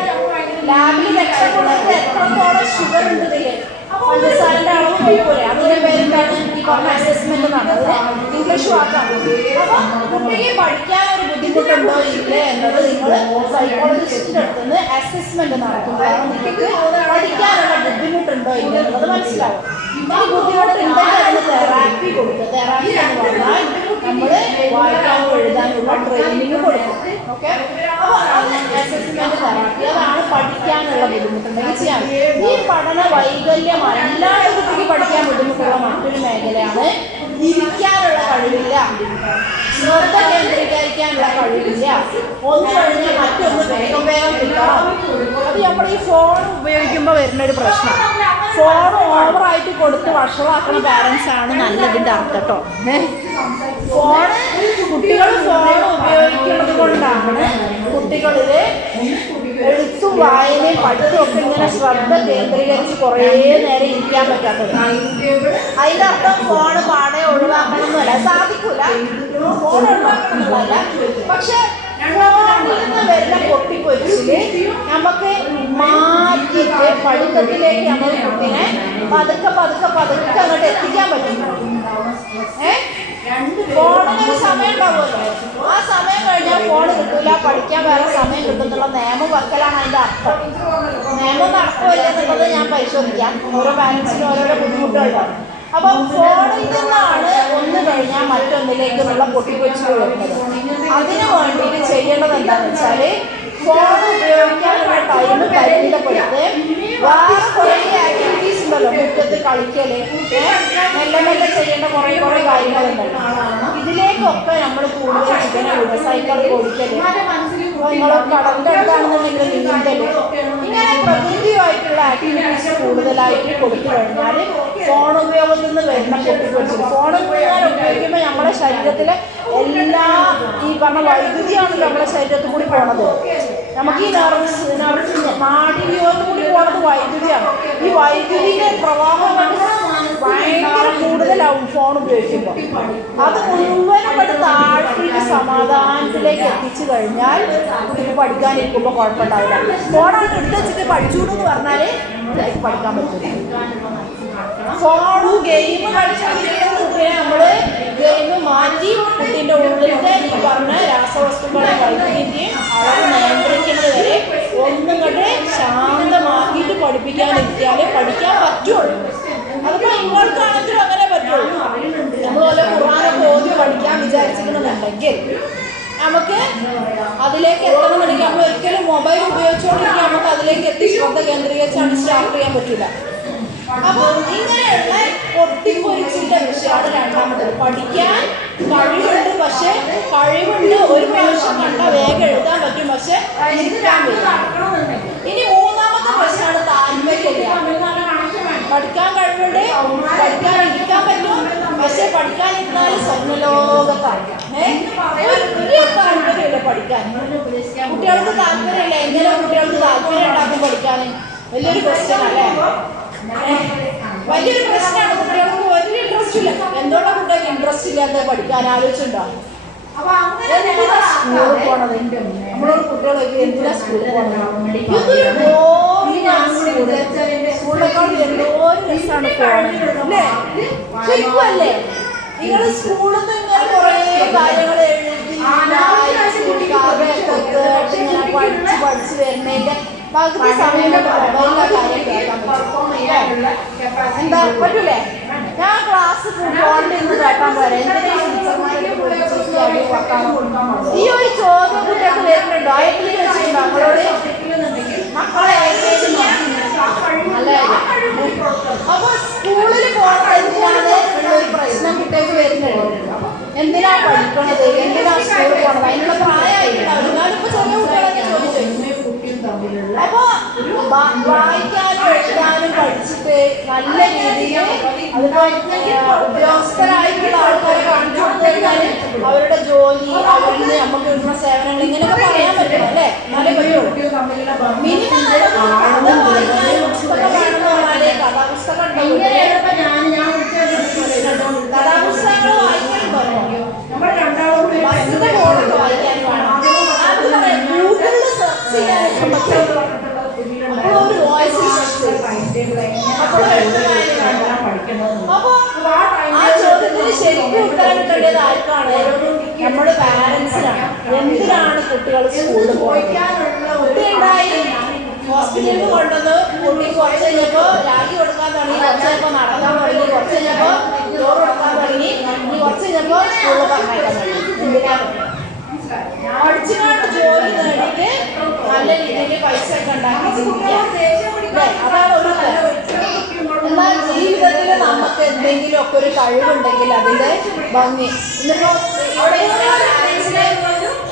ലാബിൽ എത്രത്തോളം ഷുഗർ ഉണ്ട് ഇതില്, പഞ്ചസാരന്റെ അളവ് നോക്കൂലേ, അതിന്റെ പേരെന്താണ്? ഈ പറഞ്ഞ അസസ്മെന്റ് എന്നാണ്. അത് ഇംഗ്ലീഷ് വാക്കാണ്. അപ്പൊ കുട്ടിക്ക് പഠിക്കാൻ ഒരു ബുദ്ധിമുട്ടുണ്ടോ ഇല്ലേ എന്നത് നിങ്ങൾ സൈക്കോളജിസ്റ്റിന്റെ അടുത്ത് നിന്ന് അസസ്മെന്റ് നടത്തുമ്പോഴാണ് നിങ്ങൾക്ക് പഠിക്കാനുള്ള ബുദ്ധിമുട്ടുണ്ടോ ഇല്ലേ എന്നുള്ളത് മനസ്സിലാവും. ഈ ബുദ്ധിമുട്ടുണ്ടെങ്കിൽ അതിന് തെറാപ്പി കൊടുക്കുക. തെറാപ്പി എന്ന് പറഞ്ഞാൽ നമ്മൾ വായിക്കാനും എഴുതാനുള്ള ട്രെയിനിങ് കൊടുക്കും. ഓക്കെ, അപ്പൊ അത് അസസ്മെന്റ് തെറാപ്പി, അതാണ് പഠിക്കാനുള്ള ബുദ്ധിമുട്ടുണ്ടെങ്കിൽ ചെയ്യാം. ഈ പഠന വൈകല്യം അല്ലാതെ കുട്ടിക്ക് പഠിക്കാൻ ബുദ്ധിമുട്ടുള്ള മറ്റൊരു മേഖലയാണ് ഇരിക്കാനുള്ള കഴിവില്ല, ശ്രദ്ധ കേന്ദ്രീകരിക്കാനുള്ള കഴിവില്ല, ഒന്ന് കഴിഞ്ഞാൽ മറ്റൊന്ന് വേഗം കിട്ടണം. അത് നമ്മൾ ഈ ഫോൺ ഉപയോഗിക്കുമ്പോൾ വരുന്നൊരു പ്രശ്നം. ഫോൺ ഓവറായിട്ട് കൊടുത്ത് വഷളാക്കുന്ന പാരൻസ് ആണ് നല്ലതിൻ്റെ അർത്ഥം കേട്ടോ. കുട്ടികൾ ഫോൺ ഉപയോഗിക്കുന്നത് കൊണ്ടാണ് കുട്ടികളിലെ എഴുത്തും വായനയും പഠിത്തവും ഒക്കെ ഇങ്ങനെ ശ്രദ്ധ കേന്ദ്രീകരിച്ച് കുറേ നേരം ഇരിക്കാൻ പറ്റാത്തത്. അതിൻ്റെ അർത്ഥം ഫോണ് പാടെ ഒഴിവാക്കണം എന്നല്ല, സാധിക്കൂല, ഫോൺ ഒഴിവാക്കണം എന്നുള്ളതല്ല. പക്ഷെ ഫോണിൽ നിന്ന് വരുന്ന പൊട്ടിപ്പൊരിച്ചില് നമുക്ക് മാറ്റിയിട്ട് പഠിത്തത്തിലേക്ക് നമ്മൾ കുട്ടിനെ പതുക്കെ പതുക്കെ പതുക്കെ അങ്ങോട്ട് എത്തിക്കാൻ പറ്റും. ഫോണിനൊരു സമയം ഉണ്ടാവുമല്ലോ, ആ സമയം കഴിഞ്ഞാൽ ഫോൺ കിട്ടൂല, പഠിക്കാൻ വേറെ സമയം കിട്ടുന്നുള്ള നിയമം വെക്കലാണ് അതിൻ്റെ അർത്ഥം. നിയമം നടക്കുമല്ലേ എന്നുള്ളത് ഞാൻ പരിശോധിക്കാം. ഓരോ പാരൻസിനും ഓരോരോ ബുദ്ധിമുട്ടുകളുണ്ടാവും. അപ്പം ഫോണിൽ നിന്നാണ് ഒന്ന് കഴിഞ്ഞാൽ മറ്റൊന്നിലേക്കുള്ള പൊട്ടിപ്പൊരിച്ചിൽ വരുന്നത്. അതിനു വേണ്ടിയിട്ട് ചെയ്യേണ്ടത് എന്താണെന്ന് വെച്ചാൽ ഫോൺ ഉപയോഗിക്കാനുള്ള ടൈം പരിമിതപ്പെടുത്ത്. വേറെ കുറേ ആക്ടിവിറ്റീസ് ഉണ്ടല്ലോ, മുറ്റത്ത് കളിക്കല്, മെല്ലെ മെല്ലെ ചെയ്യേണ്ട കുറേ കുറേ കാര്യങ്ങളുണ്ടല്ലോ. ഇതിലേക്കൊക്കെ നമ്മൾ കൂടുതൽ ചിക്കനെ വിടുക. സൈക്കിൾ ഓടിക്കല്, നിങ്ങൾ കടലിൻ്റെ അടുത്താണെന്നുണ്ടെങ്കിൽ നീന്തല്, ഇങ്ങനെ പ്രകൃതിയുമായിട്ടുള്ള ആക്ടിവിറ്റീസ് കൂടുതലായിട്ട് കൊടുത്തു കഴിഞ്ഞാൽ ഫോൺ ഉപയോഗത്തിൽ നിന്ന് വരുന്ന പൊട്ടിപ്പൊരിച്ചിൽ. ഫോൺ മുഴുവൻ ഉപയോഗിക്കുമ്പോൾ നമ്മുടെ ശരീരത്തിലെ എല്ലാ ഈ പറഞ്ഞ വൈദ്യുതിയാണല്ലോ നമ്മുടെ ശരീരത്തിൽ കൂടി പോണത്. നമുക്ക് ഈ നാഡീവ്യൂഹത്തിൽ കൂടി പോണത് വൈദ്യുതിയാണ്. ഈ വൈദ്യുതിയുടെ പ്രവാഹം ഭയങ്കര കൂടുതലാവും ഫോൺ ഉപയോഗിക്കുമ്പോൾ. അത് മുഴുവനും പെട്ട് താഴ്ത്തിയിട്ട് സമാധാനത്തിലേക്ക് എത്തിച്ചു കഴിഞ്ഞാൽ കുട്ടിക്ക് പഠിക്കാനിരിക്കുമ്പോൾ കുഴപ്പമുണ്ടാവില്ല. ഫോണാണ് എടുത്ത് വെച്ചിട്ട് പഠിച്ചൂടെന്ന് പറഞ്ഞാൽ പഠിക്കാൻ പറ്റില്ല. ഫോണും ഗെയിം കളിച്ചുകൊണ്ടിരിക്കുന്ന കുട്ടിയെ നമ്മൾ ഗെയിം മാറ്റി കുട്ടീൻ്റെ ഉള്ളിലത്തെ ഈ പറഞ്ഞ രാസവസ്തുക്കളെ വൈദ്യുതിൻ്റെയും അളവ് നിയന്ത്രിക്കുന്നത് വരെ ഒന്നും കണ്ട് ശാന്തമാക്കിയിട്ട് പഠിപ്പിക്കാനിരിക്കാതെ പഠിക്കാൻ പറ്റുള്ളൂ. അതിപ്പോൾ ഇങ്ങോട്ടാണെങ്കിലും അങ്ങനെ പറ്റുള്ളൂ. നമ്മളുപോലെ ഖുർആനൊക്കെ ഓതി പഠിക്കാൻ വിചാരിച്ചിട്ടുണ്ടെന്നുണ്ടെങ്കിൽ നമുക്ക് അതിലേക്ക് എത്തണമെന്നുണ്ടെങ്കിൽ നമ്മൾ ഒരിക്കലും മൊബൈൽ ഉപയോഗിച്ചുകൊണ്ടിരിക്കുക നമുക്ക് അതിലേക്ക് എത്തി ശ്രദ്ധ കേന്ദ്രീകരിച്ചാണ് സ്റ്റാർട്ട് ചെയ്യാൻ പറ്റില്ല. അപ്പോൾ ഇങ്ങനെയുള്ള പൊട്ടിപ്പൊരിച്ചിന്റെ വിഷയമാണ് രണ്ടാമത്. പഠിക്കാൻ കഴിവുണ്ട്, പക്ഷെ കഴിവുണ്ട് ഒരു പ്രാവശ്യം കണ്ട വേഗം എഴുതാൻ പറ്റും, പക്ഷെ ഇരിക്കാൻ പറ്റും. ഇനി മൂന്നാമത്തെ പ്രശ്നമാണ് താല്പര്യമില്ല. പഠിക്കാൻ കഴിവുണ്ട്, പഠിക്കാൻ ഇരിക്കാൻ പറ്റും, പക്ഷെ പഠിക്കാനിരുന്നാൽ സ്വർണ്ണലോകത്താണ്. വലിയ താല്പര്യമില്ല പഠിക്കാൻ. കുട്ടികൾക്ക് താല്പര്യമില്ല. എങ്ങനെ കുട്ടികൾക്ക് താല്പര്യം ഉണ്ടാക്കും പഠിക്കാൻ? വലിയൊരു ക്വസ്റ്റ്യൻ അല്ലേ? വലിയൊരു പ്രശ്നമാണ്. കുട്ടികൾക്ക് ഒരു ഇൻട്രസ്റ്റ് ഇല്ല. എന്തുകൊണ്ടാണ് കുട്ടികൾക്ക് ഇൻട്രസ്റ്റ് ഇല്ലാത്ത പഠിക്കാൻ? ആലോചിച്ചിട്ടുണ്ടോ? എന്തിനാ സ്കൂളിൽ പോണത്? നമ്മളോട് കുട്ടികളൊക്കെ എന്തിനാ സ്കൂളിൽ പോണത്? ഇതൊരു ബോറിംഗാണ്. സ്കൂളിനേക്കാൾ എന്തോ ഒരു രസമാണ് പോകണം അല്ലേ? ശരിക്കും അല്ലേ? നിങ്ങൾ സ്കൂളിൽ നിന്ന് ഇങ്ങനെ കുറേ കാര്യങ്ങൾ എഴുതി പഠിച്ച് വരുന്നതിന്റെ പകുതി സമയം മൊബൈലിലെ കാര്യം കേൾക്കാൻ പറ്റും. എന്താ പറ്റൂലേ? ഞാൻ ക്ലാസ് ഫോണിൽ നിന്ന് കേട്ടാൻ പോരെ, ഈ ഒരു ചോദ്യം കുട്ടികൾക്ക് വരുന്നുണ്ടോ? ആയിരത്തിൽ വെച്ചിട്ടുണ്ടോ നമ്മളോട്? മക്കളെ അപ്പൊ സ്കൂളിൽ പോകണത് എന്തിനാണ് ഒരു പ്രശ്നം കുട്ടികൾക്ക് വരുന്നുണ്ട്. എന്തിനാ പഠിക്കണത്? എന്തിനാ സ്കൂളിൽ പോകണത്? അതിനുള്ള പ്രായമായിട്ടുണ്ടാവും. ഞാനിപ്പോ ചെറിയ കുട്ടികളൊക്കെ ചോദിച്ചു. അപ്പൊ വായിക്കാനും എഴുതാനും പഠിച്ചിട്ട് നല്ല രീതിയിൽ അതിന് ഉദ്യോഗസ്ഥരായിട്ടുള്ള ആൾക്കാരെ കാണിച്ചു കൊടുത്തു കഴിഞ്ഞാൽ അവരുടെ ജോലി, അവരിൽ നമുക്ക് കിട്ടുന്ന സേവനങ്ങൾ ഇങ്ങനെയൊക്കെ പറയാൻ പറ്റും അല്ലേ? എന്നാലേ പറ്റുള്ളൂ. മിനിമം പുസ്തകം വേണമെന്ന് പറഞ്ഞാല് കഥാപുസ്തകം കഥാപുസ്തകങ്ങൾ വായിക്കാൻ പറഞ്ഞു. ബസ്സിന്റെ ബോർഡൊക്കെ വായിക്കാൻ വേണം. ഗൂഗിളിൽ സെർച്ച് ചെയ്യാനൊക്കെ പറ്റും. അപ്പോൾ ഒരു വോയിസ് അപ്പൊ ആ ചോദ്യത്തിന് ശരിക്കും ഉത്തരവിട്ടേണ്ടത് ആർക്കാണ്? നമ്മുടെ പാരൻസിനാണ്. എന്തിനാണ് കുട്ടികൾ സ്കൂളിൽ പോയിക്കാനുള്ള? കുട്ടി ഉണ്ടായി ഹോസ്പിറ്റലിൽ കൊണ്ടുവന്ന് കുട്ടി കുറച്ച് കഴിഞ്ഞപ്പോൾ രാഗി കൊടുക്കാൻ തുടങ്ങി, കുറച്ച് കഴിഞ്ഞപ്പോൾ നടക്കാൻ തുടങ്ങി, കുറച്ച് കഴിഞ്ഞപ്പോൾ ചോറ് കൊടുക്കാൻ തുടങ്ങി, ഇനി കുറച്ച് കഴിഞ്ഞപ്പോൾ സ്കൂളിൽ പറഞ്ഞേക്കാൻ തുടങ്ങി. എന്തിനാണ്? പഠിച്ചുകൊണ്ട് ജോലി നേടിയിട്ട് നല്ല രീതിയിൽ പൈസ ഒക്കെ ഉണ്ടാക്കി ജീവിക്കാം. അതാണ് ഒരു തരം. എന്നാൽ ജീവിതത്തിൽ നമുക്ക് എന്തെങ്കിലും ഒക്കെ ഒരു കഴിവുണ്ടെങ്കിൽ അതിന്റെ ഭംഗി. ഇന്നിപ്പോ ഇവിടെ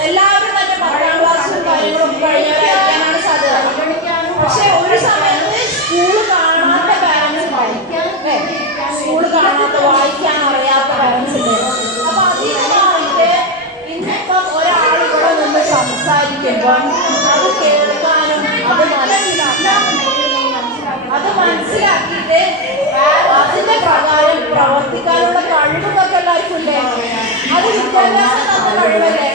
എല്ലാവരും തന്നെ 10ാം ക്ലാസ്സിലും കാര്യങ്ങളൊക്കെ കഴിഞ്ഞവരായിരിക്കാനാണ് സാധ്യത. പക്ഷെ ഒരു സമയത്ത് സ്കൂള് കാണാത്ത പാരൻസ് ഉണ്ടായിരിക്കും. സ്കൂള് കാണാത്ത, വായിക്കാൻ അറിയാത്ത പാരൻസ് ഉണ്ട്. അപ്പൊ അതിനായിട്ട് ഇന്നിപ്പം ഒരാൾ ഇവിടെ നിന്ന് സംസാരിക്കുമ്പോൾ അത് കേൾക്കാനും പ്രവർത്തിക്കാനുള്ള കഴിവുകളൊക്കെ എല്ലാവർക്കും ഇല്ലേ? അത് വിദ്യാഭ്യാസം തന്ന കഴിവല്ലേ?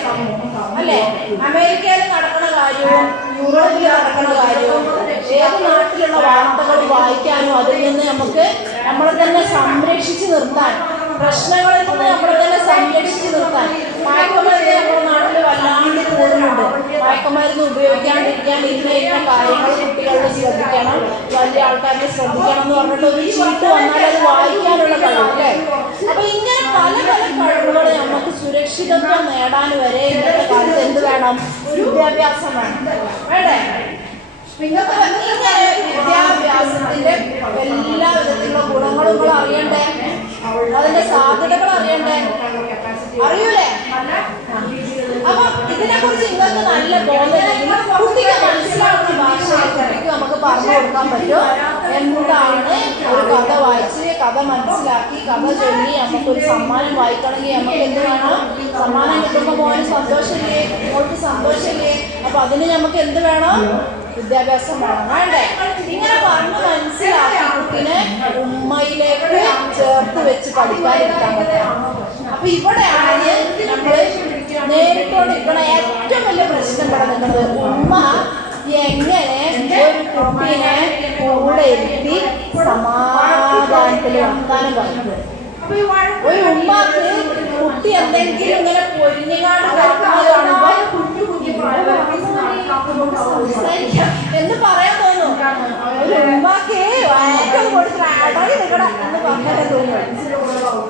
അല്ലേ? അമേരിക്കയിൽ നടക്കുന്ന കാര്യവും യൂറോപ്പിൽ നടക്കുന്ന കാര്യവും ഏത് നാട്ടിലുള്ള വാർത്തകൾ വായിക്കാനും അതിൽ നിന്ന് നമുക്ക് നമ്മളെ തന്നെ സംരക്ഷിച്ച് നിർത്താൻ, പ്രശ്നങ്ങളിൽ നിന്ന് നമ്മളെ തന്നെ സംരക്ഷിച്ച് നിർത്താൻ. മയക്കുമരുന്ന് നമ്മുടെ നാട്ടിൽ വല്ലാണ്ട് കൂടുന്നുണ്ട്. മയക്കുമരുന്ന് ഉപയോഗിക്കാണ്ടിരിക്കാൻ ഇന്ന കാര്യങ്ങൾ കുട്ടികളെ ശ്രദ്ധിക്കണം, വലിയ ആൾക്കാരെ ശ്രദ്ധിക്കണം എന്ന് പറഞ്ഞിട്ട് ഒരു ചീട്ട് വന്നാൽ അത് വായിക്കാനുള്ള കഴിവ് അല്ലേ? അപ്പൊ ഇങ്ങനെ പല പല കഴിവുകൾ നമുക്ക് സുരക്ഷിതത്വം നേടാൻ വരെ ഇന്നത്തെ കാലത്ത് എന്ത് വേണം? വിദ്യാഭ്യാസം വേണം. വേണ്ടേ? വിദ്യാഭ്യാസത്തിന്റെ എല്ലാ വിധത്തിലുള്ള ഗുണങ്ങളും നിങ്ങൾ അറിയണ്ടേ? അതിന്റെ സാധ്യതകൾ അറിയണ്ടേ? അറിയൂലേ? അപ്പൊ ഇതിനെ കുറിച്ച് നിങ്ങൾക്ക് നല്ല ബോധമുണ്ടെങ്കിൽ കുട്ടിക്ക് മനസ്സിലാവുന്ന ഭാഷയിൽ കുട്ടിക്ക് നമുക്ക് പറഞ്ഞു കൊടുക്കാൻ പറ്റും. എന്താണ് ഒരു കഥ വായിച്ച് കഥ മനസ്സിലാക്കി കഥ ചൊല്ലി നമുക്കൊരു സമ്മാനം വായിക്കണമെങ്കിൽ നമുക്ക് എന്ത് വേണം? സമ്മാനം കിട്ടുമ്പോൾ മോന് സന്തോഷമില്ലേ? മോൾക്ക് സന്തോഷമില്ലേ? അപ്പൊ അതിന് നമുക്ക് എന്ത് വേണം? വിദ്യാഭ്യാസം വേണം. വേണ്ടേ? ഇങ്ങനെ പറഞ്ഞ് മനസ്സിലാക്കി കുട്ടിനെ ഉമ്മയിലേക്ക് ചേർത്ത് വെച്ച് പഠിക്കാതിരിക്കാൻ പറ്റും. അപ്പൊ ഇവിടെയാണ് നമ്മള് നേരിട്ടുകൊണ്ടിരിക്കണ ഏറ്റവും വലിയ പ്രശ്നം ഇവിടെ നിൽക്കുന്നത്. ഉമ്മ എങ്ങനെ ഒരു കുട്ടീനെ കൂടെ ഇരുത്തി സമാധാനത്തിൽ വർത്താനം പറയുന്നത്? ഒരു ഉമ്മക്ക് കുട്ടി എന്തെങ്കിലും ഇങ്ങനെ പൊരിഞ്ഞാണ്ട് കാണുമ്പോൾ എന്ന് പറയാൻ തോന്നും. ഒരു ഉമ്മക്ക് വയക്കം കൊടുത്ത് അടങ്ങി നിൽക്കട എന്ന് പറഞ്ഞാൽ തോന്നും.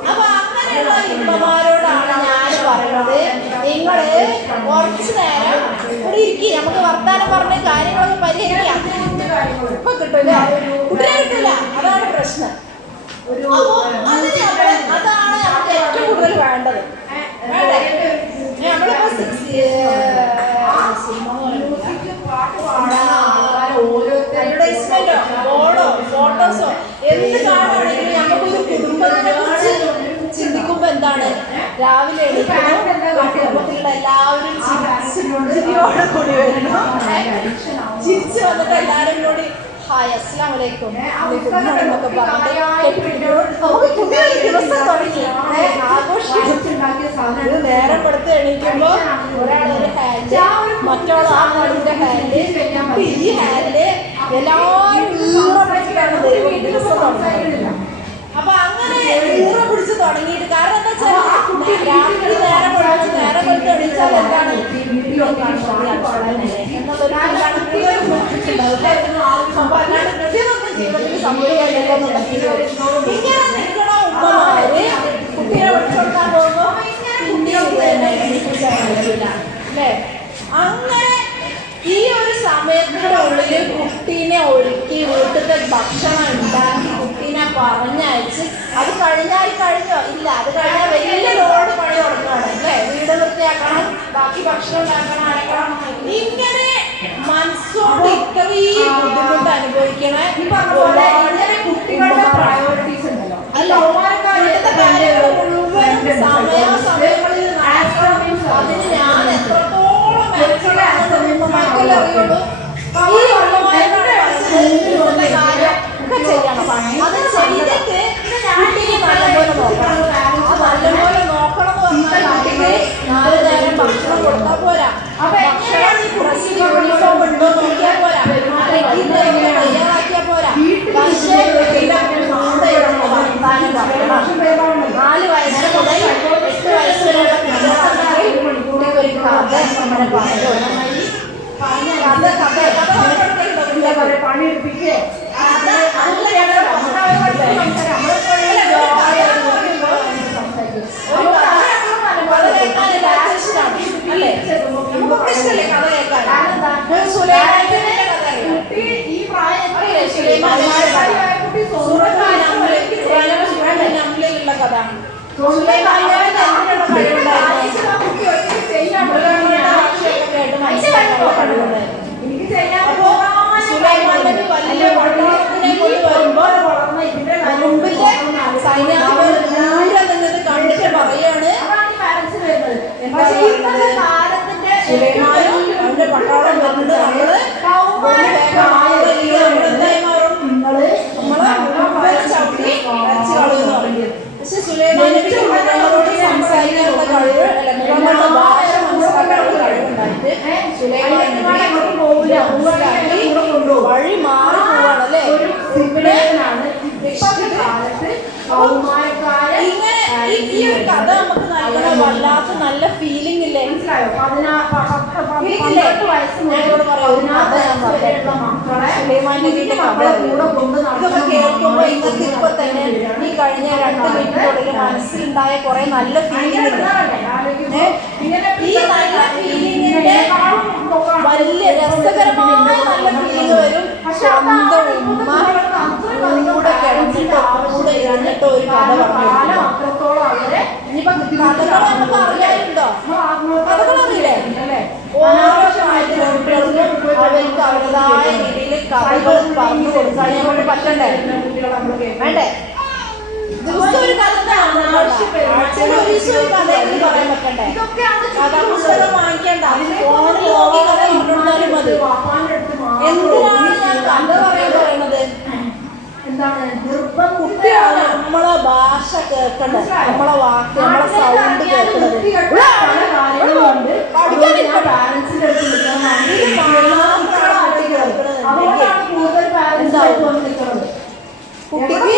അപ്പൊ അങ്ങനെയുള്ള ഉമ്മമാരോടാണ് ഞാൻ പറയുന്നത്, നിങ്ങള് കുറച്ചു നേരം ഇവിടെ ഇരിക്കും, നമുക്ക് വർത്താനം പറഞ്ഞ കാര്യങ്ങളൊക്കെ പരിഹരിക്കാം. ഇപ്പൊ കിട്ടൂല, കുട്ടിയെ കിട്ടൂല, അതാണ് പ്രശ്നം. അപ്പൊ അതാണ് നമുക്ക് ഏറ്റവും കൂടുതൽ വേണ്ടത്. നമ്മളിപ്പോ അഡ്വർടൈസ്മെന്റോ ബോർഡോ ഫോട്ടോസോ എന്ത് കാണുകയാണെങ്കിലും നമുക്കൊരു കുടുംബത്തിനെ കുറിച്ച് ചിന്തിക്കുമ്പോ എന്താണ്? രാവിലെ കുടുംബത്തിലുള്ള എല്ലാവരും ചിരിയോടെ കൂടി വരുന്നു. ചിരിച്ചു വന്നിട്ട് എല്ലാവരും കൂടി ഹായ് അസ്സലാമു അലൈക്കും എന്നൊക്കെ പറഞ്ഞിട്ട് നമുക്ക് പുതിയൊരു ദിവസം തുടങ്ങി ആഘോഷിച്ചു. നേരം കൊടുത്ത് എണീക്കുമ്പോ ഒരാളൊരു ഹാൻഡ്, മറ്റോൾ ആ നടുവിന്റെ ഹാൻഡ്, ഈ ഹാൻഡ് എല്ലാവരും പിടിച്ചിട്ടാണ് ദിവസം തുടങ്ങുന്നത്. അപ്പൊ അങ്ങനെ ഊറ പിടിച്ച് തുടങ്ങിയിട്ട് കാരണം എന്താ വെച്ചാൽ രാത്രി നേരം കൊടുത്ത് എണീച്ചാൽ എന്താണ് ജീവിതത്തിൽ സംഭവിക്കാൻ ഇങ്ങനെ നിൽക്കണ ഉമ്മമാര് കുട്ടിയെ വിളിച്ചോട്ടാൻ പോകുമ്പോ അല്ലേ? അങ്ങനെ ഈ ഒരു സമയത്തിനുള്ളിൽ കുട്ടീനെ ഒരുക്കി വീട്ടിലത്തെ ഭക്ഷണം ഉണ്ടാക്കി കുട്ടീനെ പറഞ്ഞയച്ച് അത് കഴിഞ്ഞാൽ കഴിഞ്ഞോ? ഇല്ല, അത് കഴിഞ്ഞാൽ വലിയ ലോഡ് പണി തുടങ്ങുകയാണ് അല്ലേ? വീട് വൃത്തിയാക്കണം, ബാക്കി ഭക്ഷണം ഉണ്ടാക്കണം, അടക്കണം. ഇങ്ങനെ മനസ്സോട് ഇത്രയും ബുദ്ധിമുട്ട് അനുഭവിക്കണ കുട്ടികളുടെ പ്രയോറിറ്റീസ് ഉണ്ടല്ലോ അല്ല, ഇവിടുത്തെ കാര്യങ്ങൾ മുഴുവൻ സമയങ്ങളിൽ അതിന് ഞാൻ എത്രത്തോളം മനസ്സിലാക്കുമെന്ന് അറിയുള്ളൂ. ഈ ഉള്ളമാരുടെ കാര്യം ഒക്കെ ചെയ്യണം. അത് ചെയ്തിട്ട് കുട്ടിയെ നല്ലപോലെ നോക്കണം. ആ നല്ലപോലെ നോക്കണം എന്ന് പറഞ്ഞാൽ കുട്ടിക്ക് 4 നേരം ഭക്ഷണം കൊടുത്താൽ പോരാ. ഭക്ഷണം ഡ്രസ് യൂണിഫോം ഉണ്ടോ നോക്കിയാൽ പോരാ, തയ്യാറാക്കിയാൽ പോരാ. പക്ഷേ വർത്താനം പറയണം. 4 വയസ്സ് മുതൽ 8 വയസ്സ് വരെയുള്ള കുട്ടികൾക്ക് ഒരു കഥ അങ്ങനെ പറഞ്ഞു പണിയെടുപ്പിക്കേ അല്ലേ? നമുക്കൊക്കെ ഇഷ്ടല്ലേ കഥ കേൾക്കാൻ? ഈ പ്രായത്തിലുള്ള കഥ സുലൈമാന്റെ വലിയ പട്ടണത്തിനെ കൊണ്ട് വരുമ്പോ മുമ്പിലെ സൈന്യാധിപർ ദൂരെ നിന്നത് കണ്ടിട്ട് പറയാണ് സുലൈമാനും അവന്റെ പട്ടാളം വരുന്നത് നമ്മള് നമ്മളെ ചവിട്ടി അരച്ചു കളയെന്ന് പറയുന്നത്. മൃഗങ്ങളോട് സംസാരിക്കാനുള്ള കഴിവ് അല്ല മൃഗങ്ങളുടെ ഭാഷ മനസ്സിലാക്കാനുള്ള കഴിവുണ്ടായിട്ട് സുലൈമാൻ വഴി മാറി പോവാണല്ലേ. ഇങ്ങനെ ഈ ഒരു കഥ നമുക്ക് നൽകണ വല്ലാത്ത നല്ല ഫീലിംഗ് ഇല്ലേ? ഇതൊക്കെ കേൾക്കുമ്പോ ഇന്നത്തെ ഇപ്പൊ തന്നെ ഈ കഴിഞ്ഞ 2 മിനിറ്റിനുള്ളിൽ മനസ്സിലുണ്ടായ കുറെ നല്ല ഫീലിംഗ് ഉണ്ട്. ഈ നല്ല ഫീലിംഗിന്റെ വലിയ രസകരമായ നല്ല ഫീലിംഗ് വരും സ്വന്തം ഉമ്മ കൂടെ കിടന്നിട്ടോ കൂടെ ഇരുന്നിട്ടോ ഒരു കഥ പറഞ്ഞു. ഇനിയിപ്പോ കഥകൾ നമുക്ക് അറിയാറുണ്ടോ? കഥകളറിയില്ലേ? ഓരോ കുട്ടികൾക്കും അവർക്ക് അവരുടേതായ രീതിയിൽ കഥകൾ പറഞ്ഞു കൊടുക്കാൻ കൊണ്ട് പറ്റണ്ടേ? വേണ്ടേ? ദിവസം ഒരു കഥ ആഴ്ചയിൽ ഒരു ദിവസം ഒരു കഥയെങ്കിലും പറയാൻ പറ്റണ്ടേ? കഥാപുസ്തകം വാങ്ങിക്കണ്ട, ഫോണിൽ നോക്കി കഥ ഇട്ടുകൊടുത്താലും മതി. എന്തിനാണ് ഞാൻ കഥ പറയുന്നത്? കുട്ടിയാണ് നമ്മളെ ഭാഷ കേൾക്കണ്ടത്, നമ്മളെ വാക്ക്, നമ്മളെ സൗണ്ട് കേൾക്കുന്നത്. കുട്ടിക്ക്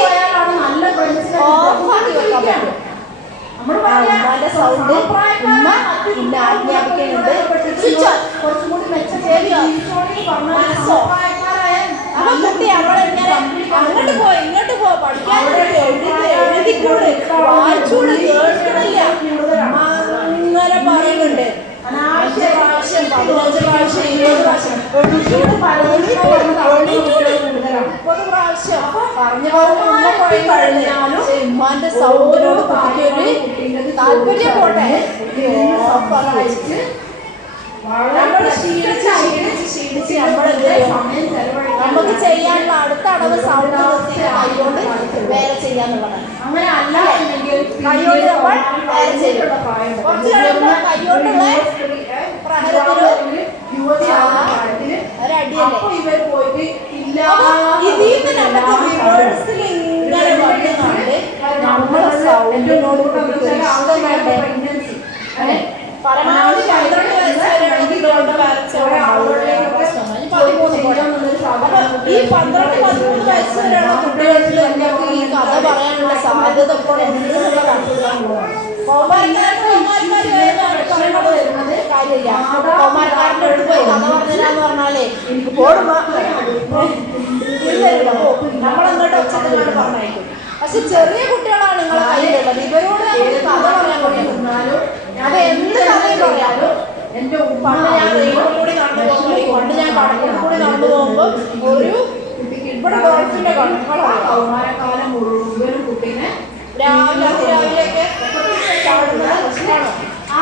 ഓഫാക്കി വെക്കാൻ പറ്റും. ഉമ്മാന്റെ സൗണ്ട് ഉമ്മ പിന്നെ ആജ്ഞാപിക്കുന്നുണ്ട്. മനസ്സോ അപ്പൊ കുട്ടി അവളെങ്ങനെ അങ്ങോട്ട് പോ ഇങ്ങോട്ട് പോ പഠിക്കാനുണ്ട് എഴുതിക്കൂട് വായിച്ചൂട് കേൾക്കണില്ല അങ്ങനെ പറയുന്നുണ്ട്. 5 പ്രാവശ്യം 15 പ്രാവശ്യം 20 പ്രാവശ്യം 30 പ്രാവശ്യം പറഞ്ഞു ഉമ്മ പോയി കഴിഞ്ഞാലും ഉമ്മാന്റെ സൗണ്ടിനോട് കുട്ടിക്കൊരു താല്പര്യം പോട്ടെ. നമ്മൾ ക്ഷീണിച്ച് നമ്മളെന്ത് നമുക്ക് ചെയ്യാനുള്ള അടുത്ത അടവ് സൗണ്ട് കൈകൊണ്ട് വേറെ ചെയ്യാന്നുള്ളതാണ്. അങ്ങനെ അല്ല കൈകൊണ്ട് നമ്മൾ വേറെ ചെയ്യും. കുറച്ച് കഴിയുമ്പോൾ കൈകൊണ്ടുള്ള പ്രഹരത്തിന് ഒരടിയല്ലേ. ഇതിൽ നിന്ന് നമുക്ക് റിവേഴ്സിൽ ഇങ്ങനെ വന്നുകൊണ്ട് നമ്മളെ സൗണ്ടിനോട് ഇഷ്ടം വേണ്ടേ? പരമാവധി 12 വയസ്സ് വരെയാണെങ്കിൽ വരച്ച പ്രശ്നമാണ്. 13 അപ്പൊ ഈ 12-13 വയസ്സ് വരെയുള്ള കുട്ടികളിൽ നിങ്ങൾക്ക് ഈ കഥ പറയാനുള്ള സാധ്യത ഇപ്പോൾ ഉണ്ട് എന്നുള്ളതാണ്. വരുന്നത് കാര്യമില്ല. കോമാരക്കാരൻ്റെ അടുത്ത് പോയി കഥ പറഞ്ഞാന്ന് പറഞ്ഞാലേ ഓടുമ്പോ നമ്മളെങ്ങോട്ട് ഒച്ചത്തിനോട് പറഞ്ഞേക്കും. പക്ഷെ ചെറിയ കുട്ടികളാണ് നിങ്ങളെ കയ്യിലുള്ളത്. ഇവരോട് കഥ പറയാൻ പറ്റുന്നാലും അത് എന്ത് കഥയും പറയാലോ. എന്റെ പണ്ട് ഞാൻ റെയിലും കൂടി നടന്നു പോകുമ്പോൾ പണ്ട് ഞാൻ കടലിൽ കൂടി നടന്നു പോകുമ്പോൾ ഒരു ഇവിടെ ഗൾഫിന്റെ കൗമാരക്കാലം മുഴുവനും കുട്ടീനെ രാവിലെയൊക്കെ ചാടുന്നത് ഇഷ്ടമാണ്. ആ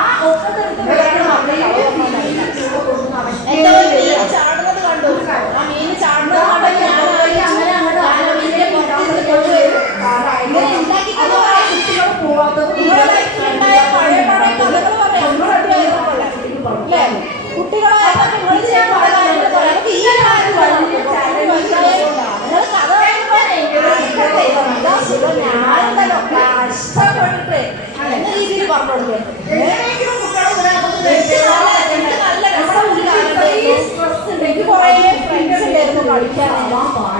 എന്തോ മീൻ ചാടുന്നത് കണ്ടു. ആ മീൻ ചാടുന്നത് കണ്ടപ്പോൾ കുട്ടികളായ ഞാനെന്തല്ലോ കഷ്ടപ്പെട്ടിട്ട് എന്ന രീതിയിൽ പറഞ്ഞു കൊടുക്കുന്നത്. എനിക്ക് കുറെ ഫ്രണ്ട്സ് ഉണ്ടായിരുന്നു കളിക്കാൻ.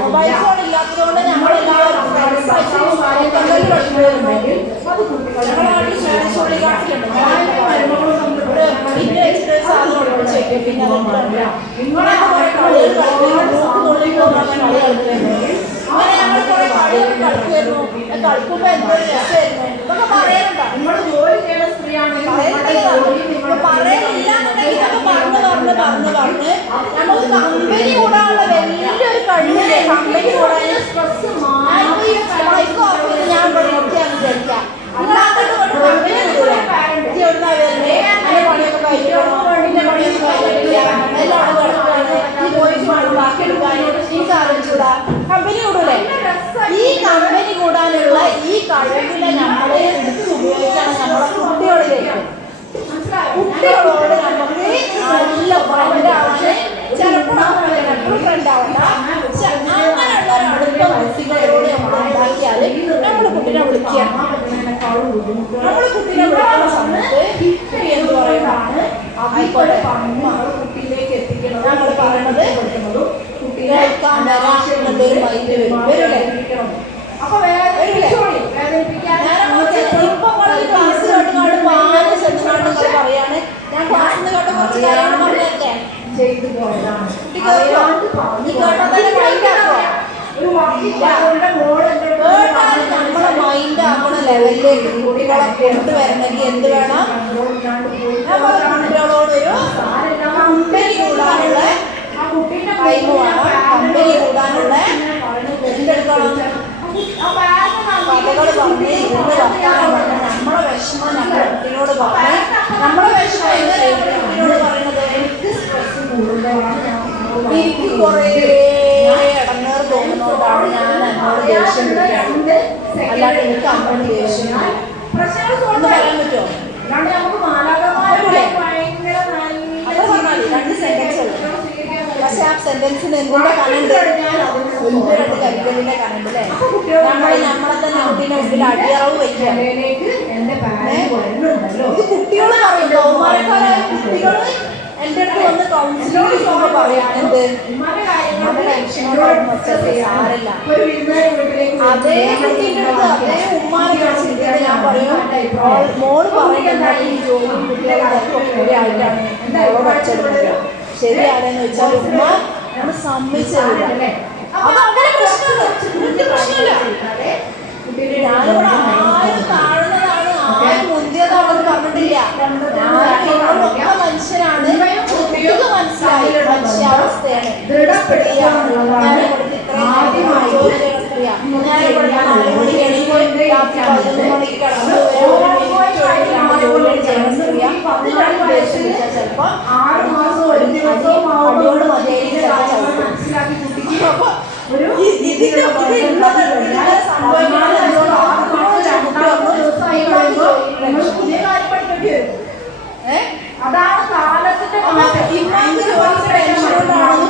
മൊബൈൽ ഫോൺ ഇല്ലാത്തതുകൊണ്ട് ഞങ്ങളെല്ലാവരും ചുള്ളിക്കാട്ടിലുണ്ട്. പിന്നെ വെച്ചിട്ട് സാധനം ഒളിപ്പിച്ച് വെക്കും. പിന്നെ നിങ്ങളെ കുറെ കളികൾ കളിക്കുന്നു. കളി കളിക്കുമായിരുന്നു. അങ്ങനെ ഞങ്ങൾ കുറെ കളികൾ കളിക്കുമായിരുന്നു. കളിക്കുമ്പോ എന്തൊരു രസമായിരുന്നു. ഇതൊക്കെ പറയാനുണ്ടോ? നിങ്ങൾ ജോലി ചെയ്യുന്ന സ്ത്രീയാണ് പറയുന്നില്ല എന്നുണ്ടെങ്കിൽ ഇതൊക്കെ പറഞ്ഞ് നമുക്ക് കമ്പനി കൂടാനുള്ള വലിയൊരു കഴിവില്ലേ? കമ്പനി കൂടാൻ ഞാൻ വിളിക്കാന്ന് വിചാരിക്കാം. നിങ്ങൾ അങ്ങോട്ട് കൊണ്ട് കമ്പനി കൂടെ എവിടുന്നാ വരുന്നേ? അതിന്റെ പണിയൊക്കെ കഴിക്കണം, എന്റെ പണിയൊക്കെ കഴിഞ്ഞിട്ടില്ല, എല്ലാം അവിടെ കിടക്കുകയാണ്. ഈ പോയിച്ച് വേണം ബാക്കി എടുക്കാനും ഈ സാധിച്ചൂടാ. കമ്പനി കൂടൂലേ? ഈ കമ്പനി കൂടാനുള്ള ഈ കഴിവിലെ നമ്മൾ കുട്ടീനെ വിളിക്കുന്ന സമയത്ത് കുട്ടി എന്ത് പറയുന്നതാണ് ആയിക്കോട്ടെ കുട്ടിയിലേക്ക് എത്തിക്കണം നമ്മൾ പറയണത് കുട്ടികൾക്കാൻ വരാനുള്ളൊരു മൈൻഡ് വരില്ലേ? അപ്പൊ ക്ലാസ്സിലോട്ട് പാല് ചെന്നുകൊണ്ട് പറയാണ് ഞാൻ ക്ലാസ്സിൽ കേട്ട കുറച്ച് കാര്യങ്ങൾ പറഞ്ഞേ ചെയ്തു പോയതാണ്. നമ്മളെ മൈൻഡ് ആവണ ലെവലിലേക്ക് കുട്ടികളെ കൊണ്ടുവരണമെങ്കിൽ എന്ത് വേണം? കുട്ടികളോടൊരു കമ്പനി കൂടാനുള്ള ടൈം വേണം. കമ്പനി കൂടാനുള്ള എന്തെടുക്കണം? കഥകൾ പറഞ്ഞ് ഇരുന്ന് വർത്താനം പറഞ്ഞ് നമ്മളെ വിഷമം നമ്മുടെ കുട്ടിനോട് പറഞ്ഞ് നമ്മളെ വിഷമം എങ്ങനെയാണ് കുട്ടിനോട് പറയുന്നത്? എനിക്ക് കുറേ ഇടങ്ങേറ് തോന്നുന്നതുകൊണ്ടാണ് ഞാൻ എന്നോട് ദേഷ്യം പിടിക്കുന്നത്, അല്ലാണ്ട് എനിക്ക് അമ്മയോട് ദേഷ്യം എന്ന് പറയാൻ പറ്റുമോ? അത് പറഞ്ഞാൽ 2 സെന്റൻസ് ഉള്ളു. പക്ഷെ ആ സെന്റൻസിന് എന്തിന്റെ കനുണ്ട്? ഒന്ന് 2 കരിക്കലിന്റെ കനുണ്ട് അല്ലേ? നമ്മളെ തന്നെ കുട്ടീനെ മുമ്പിൽ അടിയറവ് വയ്ക്കുക. ഇത് കുട്ടികൾ പറയും, കൗമാരക്കാരായ കുട്ടികൾ എൻ്റെ അടുത്ത് വന്ന് കൗൺസിലിംഗ് ചെയ്യുമ്പോൾ പറയാം എന്ത് സാരല്ല. അതേ കുട്ടീൻ്റെ അടുത്ത് അതേ ഉമ്മാനെ കാണിച്ചിട്ട് ഞാൻ പറയും മോള് പറയുന്നത് ഈ ജോലിയും കുട്ടികളെ ആയിട്ടാണ് മോളോട് ഒച്ചെടുക്കുക. ശരിയാണെന്ന് വെച്ചാൽ ഉമ്മ നമ്മൾ സമ്മതിച്ചില്ല. അപ്പൊ അങ്ങനെ പ്രശ്നമില്ല. ഞാനിവിടെ ആരും താഴ്ന്നതാണ് ആരും മുന്തിയതാണെന്ന് പറഞ്ഞിട്ടില്ല. ഒക്കെ മനുഷ്യനാണ്. കുട്ടികൾക്ക് മനസ്സിലായി മനുഷ്യാവസ്ഥയാണ്. ചിലപ്പോ 6 മാസം ഒരു ദിവസവും അടിയോട് മനസ്സിലാക്കി കുട്ടിക്ക് അപ്പൊ അതാണ് കാലത്തിന്റെ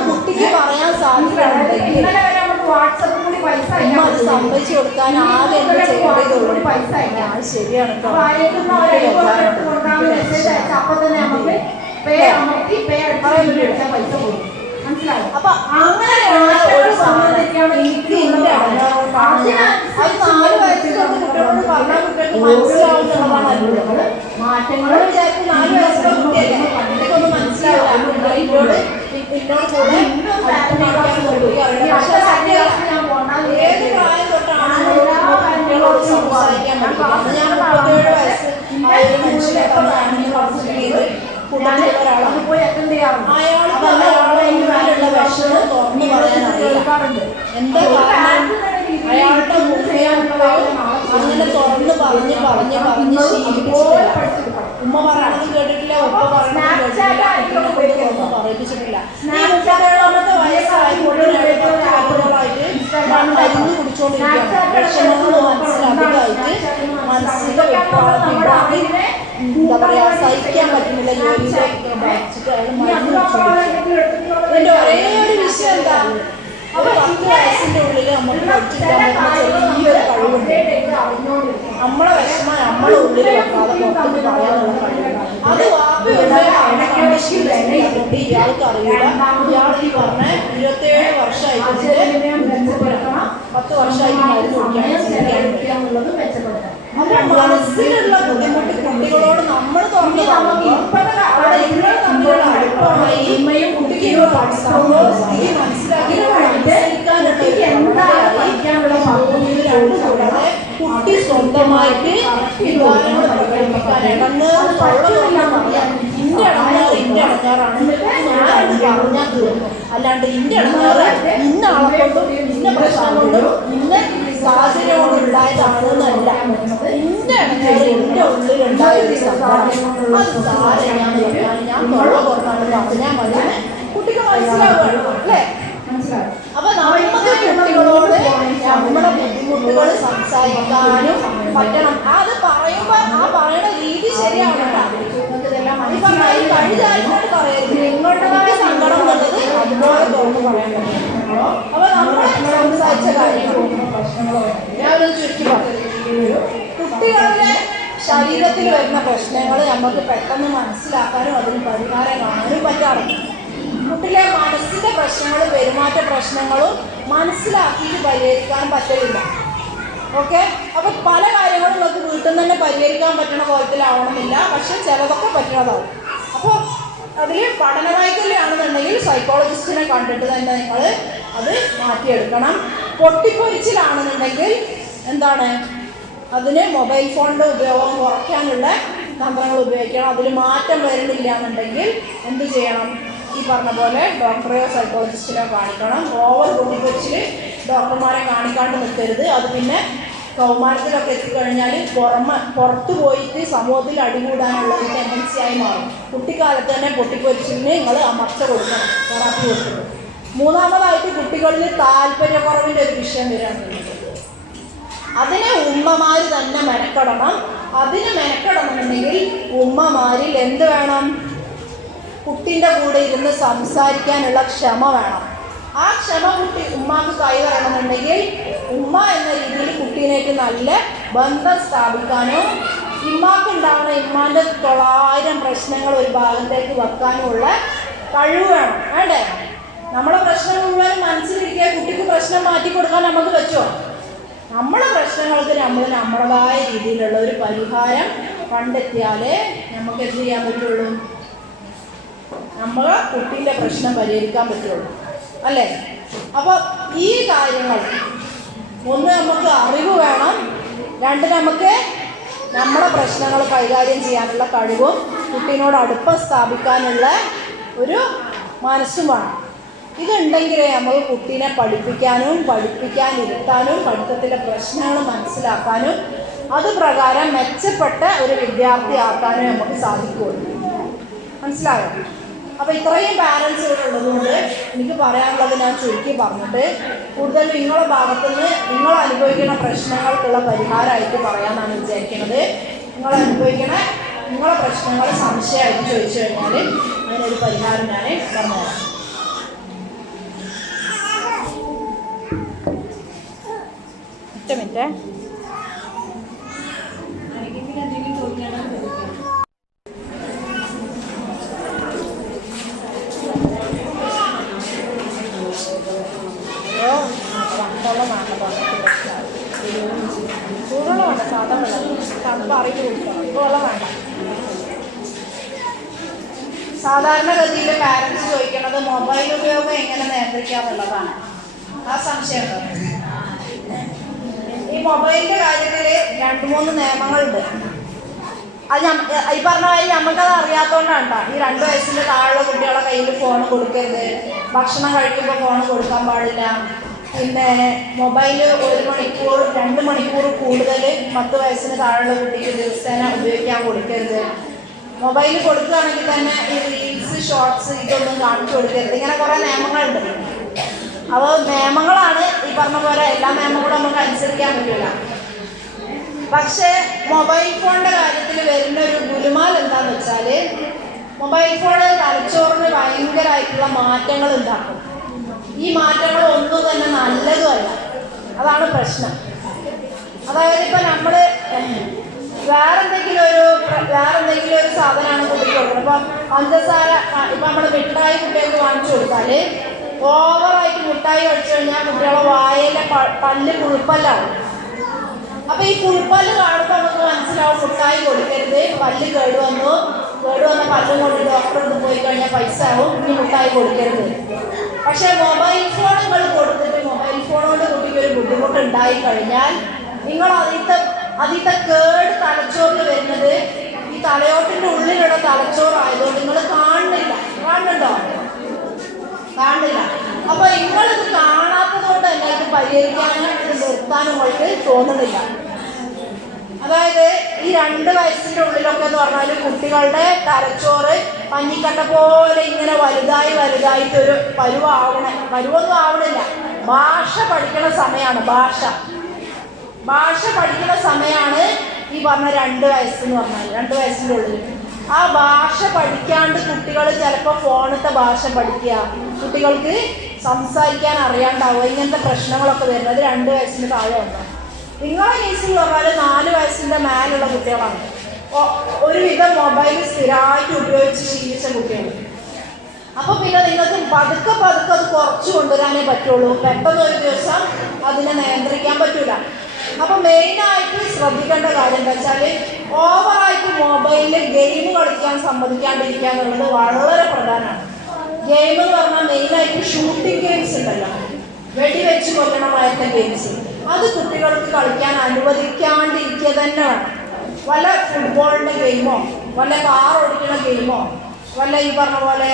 കുട്ടിക്ക് പറയാൻ സാധ്യതയുണ്ടെങ്കിൽ വാട്സപ്പ് കൂടി പൈസ സമ്മതിച്ചു കൊടുക്കാൻ ആദ്യം ചെയ്യേണ്ടതുള്ളൂ പൈസ അയക്കാം. ശരിയാണ്. അപ്പൊ തന്നെ നമുക്ക് പൈസ കൊടുക്കും. മനസ്സിലായോ? അപ്പൊ അങ്ങനെയുള്ള ഒരു സാധനത്തെയാണ് എനിക്ക് അത് 4 വയസ്സിലുള്ള കുട്ടികളോട് പറഞ്ഞാൽ കുട്ടികൾക്ക് മനസ്സിലാവുന്നതാണ് അത്ഭുതങ്ങൾ. മാറ്റങ്ങൾ വിചാരിക്കും 4 വയസ്സുള്ള കുട്ടിയല്ലേ കുട്ടിക്കൊന്നും മനസ്സിലാവില്ല. കുട്ടികളോട് ഏത് പ്രായം തൊട്ടാണ് കുട്ടികളോട് സംസാരിക്കാൻ പറ്റുന്നത്? ഞാൻ 37 വയസ്സ് ആ ഒരു മനുഷ്യനെ കൗൺസിലിംഗ് കൂട്ടത്തിലുള്ള ഒരാളാണ്. അയാൾക്ക് അയാളുടെ വിഷമം തുറന്നു പറയാൻ അറിയാറുണ്ട്. എന്താ കാരണം? അയാളുടെ അങ്ങനെ തുറന്ന് പറഞ്ഞ് ശീലിപ്പിച്ചിട്ടില്ല. ഉമ്മ പറയണത് കേട്ടിട്ടില്ല, ഉപ്പ പറയണത് കേട്ടിട്ടില്ല, പറയിപ്പിച്ചിട്ടില്ല. 37ാമത്തെ വയസ്സായിട്ട് മരുന്ന് കുടിച്ചോണ്ടിരിക്കുകയാണ്. വിഷമങ്ങൾ മനസ്സിലെ എന്താ പറയാ സഹിക്കാൻ പറ്റുന്നില്ല. ജോലിയിലേക്ക് ബാധിച്ചിട്ട് അയാൾ മരുന്ന് കുടിച്ചോണ്ടിരിക്കുക. ഇതിന്റെ ഒരേ ഒരു വിഷയം എന്താ? അപ്പൊ 10 വയസ്സിന്റെ ഉള്ളിൽ നമുക്ക് പഠിച്ചിരിക്കാൻ പറ്റുന്ന ചെറിയൊരു കഴിവുണ്ട്. നമ്മളെ വിഷമം നമ്മളെ ഉള്ളിൽ വെക്കാതെ പുറത്തേക്ക് പറയാനുള്ള കഴിവുണ്ട്. അത് വാപ്പയുള്ള അതുകൊണ്ട് ഇയാൾക്ക് അറിയില്ല. ഇയാൾ ഈ പറഞ്ഞ 27 വർഷമായിട്ട് 10 വർഷമായിട്ട് മരുന്ന് കുടിക്കാനുള്ളത് മെച്ചപ്പെടുത്താം. അപ്പൊ മനസ്സിലുള്ള ബുദ്ധിമുട്ട് കുട്ടികളോട് നമ്മൾ തുറന്നു അവിടെ ഇവരെ തമ്മിലുള്ള അടുപ്പമായി കുട്ടിക്ക് സ്ഥിതി മനസ്സിലാക്കി കൂടാതെ കുട്ടി സ്വന്തമായിട്ട് വികാരങ്ങൾ പ്രകടിപ്പിക്കാൻ ഇടങ്ങേറ് ഇന്റെ ഇടങ്ങാറാണ് ഞാനത് പറഞ്ഞാൽ തീർന്നു. അല്ലാണ്ട് ഇന്റെ ഇടങ്ങാറ് ഇന്ന ആളെ കൊണ്ടും ഇന്ന പ്രശ്നം കൊണ്ടും ഇന്ന സാഹചര്യം കൊണ്ട് ഉണ്ടായതാണെന്നല്ല. ഇന്റെ ഇടങ്ങാറ് എന്റെ ഉള്ളിലുണ്ടായ ഒരു സംഭവം അത് സാരയാണ് പറഞ്ഞാൽ ഞാൻ തൊള്ള പുറത്താണ് പറഞ്ഞാൽ മതി. കുട്ടിക്ക് മനസ്സിലാവുകയാണ് അല്ലേ? അപ്പൊ നമുക്ക് കുട്ടികളോട് നമ്മുടെ ബുദ്ധിമുട്ടുകൾ സംസാരിക്കാനും പറ്റണം. അത് പറയുമ്പോ ആ പറയുന്ന രീതി ശരിയാവണം. കഴിഞ്ഞായിട്ട് പറയരുത്. നിങ്ങളുടേതായ സങ്കടം എന്നുള്ളത് അതുപോലെ തുറന്ന് പറയാൻ പറ്റും. അപ്പൊ നമ്മൾ സംസാരിച്ച കാര്യങ്ങളും പ്രശ്നങ്ങളോ ഞാനൊരു ചുരുക്കി പറഞ്ഞു. കുട്ടികളുടെ ശരീരത്തിൽ വരുന്ന പ്രശ്നങ്ങൾ നമുക്ക് പെട്ടെന്ന് മനസ്സിലാക്കാനും അതിന് പരിഹാരം കാണാനും പറ്റാറുണ്ട്. കുട്ടിയിലെ മനസ്സിൻ്റെ പ്രശ്നങ്ങളും പെരുമാറ്റ പ്രശ്നങ്ങളും മനസ്സിലാക്കിയിട്ട് പരിഹരിക്കാൻ പറ്റില്ല. ഓക്കെ, അപ്പോൾ പല കാര്യങ്ങളും നമുക്ക് വീട്ടിൽ നിന്ന് തന്നെ പരിഹരിക്കാൻ പറ്റുന്ന കോലത്തിലാവണമെന്നില്ല, പക്ഷെ ചിലതൊക്കെ പറ്റുന്നതാവും. അപ്പോൾ അതിൽ പഠനവൈകല്യമാണെന്നുണ്ടെങ്കിൽ സൈക്കോളജിസ്റ്റിനെ കണ്ടിട്ട് തന്നെ നിങ്ങൾ അത് മാറ്റിയെടുക്കണം. പൊട്ടിപ്പൊരിച്ചിലാണെന്നുണ്ടെങ്കിൽ എന്താണ്, അതിന് മൊബൈൽ ഫോണിൻ്റെ ഉപയോഗം കുറയ്ക്കാനുള്ള തന്ത്രങ്ങൾ ഉപയോഗിക്കണം. അതിൽ മാറ്റം വരുന്നില്ല എന്നുണ്ടെങ്കിൽ എന്ത് ചെയ്യണം? ഈ പറഞ്ഞ പോലെ ഡോക്ടറെയോ സൈക്കോളജിസ്റ്റിനെയോ കാണിക്കണം. ഓവർ പൊട്ടിപ്പൊരിച്ചിൽ ഡോക്ടർമാരെ കാണിക്കാണ്ട് നിൽക്കരുത്. അത് പിന്നെ കൗമാരത്തിലൊക്കെ എത്തിക്കഴിഞ്ഞാൽ പുറത്തു പോയിട്ട് സമൂഹത്തിൽ അടികൂടാനുള്ള ഒരു ടെൻഡൻസിയായി മാറും. കുട്ടിക്കാലത്ത് തന്നെ പൊട്ടിപ്പൊരിച്ചിലിന് നിങ്ങൾ അമർച്ച കൊടുക്കണം, തെറാപ്പി കൊടുക്കണം. മൂന്നാമതായിട്ട് കുട്ടികളിൽ താല്പര്യക്കുറവിൻ്റെ ഒരു വിഷയം വരികയാണെന്നുള്ളത് അതിനെ ഉമ്മമാർ തന്നെ മെനക്കെടണം. അതിന് മെനക്കെടണമെന്നുണ്ടെങ്കിൽ ഉമ്മമാരിൽ എന്ത് വേണം? കുട്ടീൻ്റെ കൂടെ ഇരുന്ന് സംസാരിക്കാനുള്ള ക്ഷമ വേണം. ആ ക്ഷമ ഉമ്മാക്ക് കൈവരണമെന്നുണ്ടെങ്കിൽ ഉമ്മ എന്ന രീതിയിൽ കുട്ടീനേക്ക് നല്ല ബന്ധം സ്ഥാപിക്കാനും ഇമ്മാക്കുണ്ടാവുന്ന ഇമ്മാൻ്റെ 900 പ്രശ്നങ്ങൾ ഒരു ഭാഗത്തേക്ക് വെക്കാനുമുള്ള കഴിവ് വേണം. വേണ്ടേ? നമ്മളെ പ്രശ്നം മുഴുവൻ മനസ്സിലിരിക്കുക കുട്ടിക്ക് പ്രശ്നം മാറ്റി കൊടുക്കാൻ നമുക്ക് പറ്റുമോ? നമ്മളെ പ്രശ്നങ്ങൾക്ക് നമ്മൾ നമ്മുടേതായ രീതിയിലുള്ള ഒരു പരിഹാരം കണ്ടെത്തിയാലേ നമുക്ക് എന്ത് ചെയ്യാൻ പറ്റുള്ളൂ? നമ്മളെ കുട്ടീൻ്റെ പ്രശ്നം പരിഹരിക്കാൻ പറ്റുള്ളൂ, അല്ലേ? അപ്പോൾ ഈ കാര്യങ്ങൾ ഒന്ന് നമുക്ക് അറിവ് വേണം, രണ്ട് നമുക്ക് നമ്മുടെ പ്രശ്നങ്ങൾ കൈകാര്യം ചെയ്യാനുള്ള കഴിവും കുട്ടീനോട് അടുപ്പം സ്ഥാപിക്കാനുള്ള ഒരു മനസ്സും വേണം. ഇതുണ്ടെങ്കിലേ നമുക്ക് കുട്ടീനെ പഠിപ്പിക്കാനിരുത്താനും പഠിത്തത്തിലെ പ്രശ്നങ്ങൾ മനസ്സിലാക്കാനും അത് പ്രകാരം മെച്ചപ്പെട്ട ഒരു വിദ്യാർത്ഥിയാക്കാനും നമുക്ക് സാധിക്കുകയുള്ളൂ. മനസ്സിലായോ? അപ്പോൾ ഇത്രയും പാരൻസ് ഇവിടെ ഉള്ളതുകൊണ്ട് എനിക്ക് പറയാനുള്ളത് ഞാൻ ചുരുക്കി പറഞ്ഞിട്ട് കൂടുതൽ നിങ്ങളുടെ ഭാഗത്തുനിന്ന് നിങ്ങൾ അനുഭവിക്കുന്ന പ്രശ്നങ്ങൾക്കുള്ള പരിഹാരമായിട്ട് പറയാമെന്നാണ് വിചാരിക്കുന്നത്. നിങ്ങളെ പ്രശ്നങ്ങൾ സംശയമായിട്ട് ചോദിച്ചു കഴിഞ്ഞാൽ അതിനൊരു പരിഹാരം ഞാൻ പറഞ്ഞുതരാം. ഒറ്റ മിനിറ്റ്. ചൂടുവെള്ളം വേണ്ട, സാധാ വെള്ളം, തണുപ്പ് അറിയിട്ട് കുടിക്കണം. ഇപ്പോൾ വെള്ളം വേണ്ട. സാധാരണഗതിയിൽ പാരൻസ് ചോദിക്കുന്നത് മൊബൈൽ ഉപയോഗം എങ്ങനെ നിയന്ത്രിക്കാന്നുള്ളതാണ്. ആ സംശയം ഉണ്ടോ? ഈ മൊബൈലിൻ്റെ കാര്യത്തിൽ 2-3 നിയമങ്ങളുണ്ട്. അത് ഈ പറഞ്ഞ കാര്യം നമുക്കത് അറിയാത്തതുകൊണ്ടാണ് കേട്ടോ. ഈ 2 വയസ്സിൻ്റെ താഴെയുള്ള കുട്ടികളുടെ കയ്യിൽ ഫോൺ കൊടുക്കരുത്, ഭക്ഷണം കഴിക്കുമ്പോൾ ഫോൺ കൊടുക്കാൻ പാടില്ല, പിന്നെ മൊബൈൽ 1 മണിക്കൂർ 2 മണിക്കൂർ കൂടുതൽ 10 വയസ്സിന് താഴെയുള്ള കുട്ടിക്ക് ദിവസേന ഉപയോഗിക്കാൻ കൊടുക്കരുത്. മൊബൈൽ കൊടുക്കുകയാണെങ്കിൽ തന്നെ ഈ റീൽസ് ഷോർട്സ് ഇതൊന്നും കാണിച്ചു കൊടുക്കരുത്. ഇങ്ങനെ കുറേ നിയമങ്ങളുണ്ട്. അപ്പോൾ നിയമങ്ങളാണ് ഈ പറഞ്ഞ പോലെ എല്ലാ നിയമങ്ങളും നമുക്ക് അനുസരിക്കാൻ പറ്റില്ല. പക്ഷേ മൊബൈൽ ഫോണിൻ്റെ കാര്യത്തിൽ വരുന്ന ഒരു ഗുലുമാൽ എന്താണെന്ന് വെച്ചാൽ മൊബൈൽ ഫോൺ തലച്ചോറിന് ഭയങ്കരമായിട്ടുള്ള മാറ്റങ്ങൾ ഉണ്ടാക്കും. ഈ മാറ്റങ്ങൾ ഒന്നും തന്നെ നല്ലതുമല്ല. അതാണ് പ്രശ്നം. അതായത് ഇപ്പം നമ്മൾ വേറെന്തെങ്കിലും ഒരു സാധനമാണ് കുട്ടിക്ക് കൊടുക്കുന്നത്. ഇപ്പം പഞ്ചസാര ഇപ്പം നമ്മൾ മിഠായി കുട്ടികൾക്ക് വാങ്ങിച്ചു കൊടുത്താൽ ഓവറായിട്ട് മിഠായി കഴിച്ചു കഴിഞ്ഞാൽ കുട്ടികളെ വായയിലെ പല്ല് പുഴുപ്പല്ലാവും. അപ്പോൾ ഈ പുഴുപ്പല്ല് കാണുമ്പോൾ നമുക്ക് മനസ്സിലാവും മിഠായി കൊടുക്കരുത്, പല്ല് കേടുവന്ന പല്ലും കൊണ്ട് ഡോക്ടറെ പോയി കഴിഞ്ഞാൽ പൈസ ആവും, ഇനി മിഠായി കൊടുക്കരുത്. പക്ഷേ മൊബൈൽ ഫോണുകൾ കൊടുത്തിട്ട് മൊബൈൽ ഫോണുകൊണ്ട് കുട്ടിക്ക് ഒരു ബുദ്ധിമുട്ടുണ്ടായി കഴിഞ്ഞാൽ നിങ്ങൾ അതിൻ്റെ കേട് തലച്ചോറിൽ വരുന്നത് ഈ തലയോട്ടിൻ്റെ ഉള്ളിലുള്ള തലച്ചോറായതുകൊണ്ട് നിങ്ങൾ കാണുന്നുണ്ടോ? അപ്പോൾ നിങ്ങളിത് കാണാത്തത് കൊണ്ട് തന്നെ ഇത് പരിഹരിക്കാനും ഇത് നിർത്താനും നിങ്ങൾക്ക് തോന്നുന്നില്ല. അതായത് ഈ 2 വയസ്സിൻ്റെ ഉള്ളിലൊക്കെ എന്ന് പറഞ്ഞാൽ കുട്ടികളുടെ തലച്ചോറ് പഞ്ഞിക്കട്ട പോലെ ഇങ്ങനെ വലുതായിട്ടൊരു പരുവൊന്നും ആവണില്ല. ഭാഷ പഠിക്കുന്ന സമയമാണ്. ഭാഷ പഠിക്കുന്ന സമയമാണ് ഈ പറഞ്ഞ 2 വയസ്സെന്ന് പറഞ്ഞാൽ 2 വയസ്സിൻ്റെ ഉള്ളിൽ. ആ ഭാഷ പഠിക്കാണ്ട് കുട്ടികൾ ചിലപ്പോൾ ഫോണിലത്തെ ഭാഷ പഠിക്കുക, കുട്ടികൾക്ക് സംസാരിക്കാൻ അറിയാണ്ടാവുക, ഇങ്ങനത്തെ പ്രശ്നങ്ങളൊക്കെ വരുന്നത് 2 വയസ്സിന് താഴെ ഉണ്ടാകും. നിങ്ങളെ കേസ് എന്ന് പറഞ്ഞാൽ 4 വയസ്സിൻ്റെ മേലുള്ള കുട്ടികളാണ്. ഒരുവിധം മൊബൈൽ സ്ഥിരമായിട്ട് ഉപയോഗിച്ച് ശീലിച്ച കുട്ടികൾ. അപ്പോൾ പിന്നെ നിങ്ങൾക്ക് പതുക്കെ പതുക്കെ അത് കുറച്ച് കൊണ്ടുവരാനേ പറ്റുള്ളൂ. പെട്ടെന്ന് ഒരു ദിവസം അതിനെ നിയന്ത്രിക്കാൻ പറ്റൂല. അപ്പോൾ മെയിനായിട്ട് ശ്രദ്ധിക്കേണ്ട കാര്യം എന്താ വെച്ചാൽ ഓവറായിട്ട് മൊബൈലിൽ ഗെയിം കളിക്കാൻ സമ്മതിക്കാണ്ടിരിക്കുക എന്നുള്ളത് വളരെ പ്രധാനമാണ്. ഗെയിം എന്ന് പറഞ്ഞാൽ മെയിനായിട്ട് ഷൂട്ടിംഗ് ഗെയിംസ് ഉണ്ടല്ലോ, വെടിവെച്ച് കൊല്ലണമായിട്ടുള്ള ഗെയിംസ്, അത് കുട്ടികൾക്ക് കളിക്കാൻ അനുവദിക്കാണ്ടിരിക്കുക തന്നെ വേണം. വല്ല ഫുട്ബോളിൻ്റെ ഗെയിമോ വല്ല കാർ ഓടിക്കുന്ന ഗെയിമോ വല്ല ഈ പറഞ്ഞ പോലെ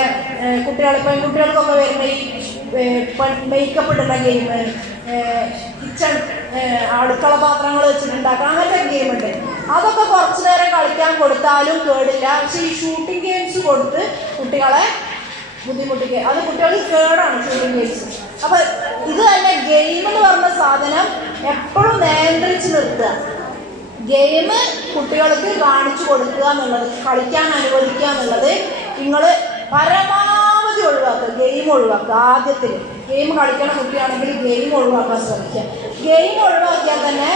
പെൺകുട്ടികൾക്കൊക്കെ വരുന്ന ഈ മേക്കപ്പ് ഇടുന്ന ഗെയിം, കിച്ചൺ അടുക്കള പാത്രങ്ങൾ വെച്ചിട്ടുണ്ടാക്കുക, അങ്ങനത്തെ ഗെയിമുണ്ട്. അതൊക്കെ കുറച്ചു നേരം കളിക്കാൻ കൊടുത്താലും കേടില്ല. പക്ഷെ ഈ ഷൂട്ടിംഗ് ഗെയിംസ് കൊടുത്ത് കുട്ടികളെ ബുദ്ധിമുട്ടിക്കുക, അത് കുട്ടികൾക്ക് കേടാണ് ഷൂട്ടിംഗ് ഗെയിംസ്. അപ്പം ഇത് തന്നെ ഗെയിം എന്ന് പറഞ്ഞ സാധനം എപ്പോഴും നിയന്ത്രിച്ച് നിർത്തുക. ഗെയിം കുട്ടികൾക്ക് കാണിച്ചു കൊടുക്കുക എന്നുള്ളത്, കളിക്കാൻ അനുവദിക്കുക എന്നുള്ളത് നിങ്ങൾ പരമാവധി ഒഴിവാക്കുക. ഗെയിം ഒഴിവാക്കുക. ആദ്യത്തിൽ ഗെയിം കളിക്കണ കുട്ടിയാണെങ്കിൽ ഗെയിം ഒഴിവാക്കാൻ ശ്രമിക്കുക. ഗെയിം ഒഴിവാക്കിയാൽ തന്നെ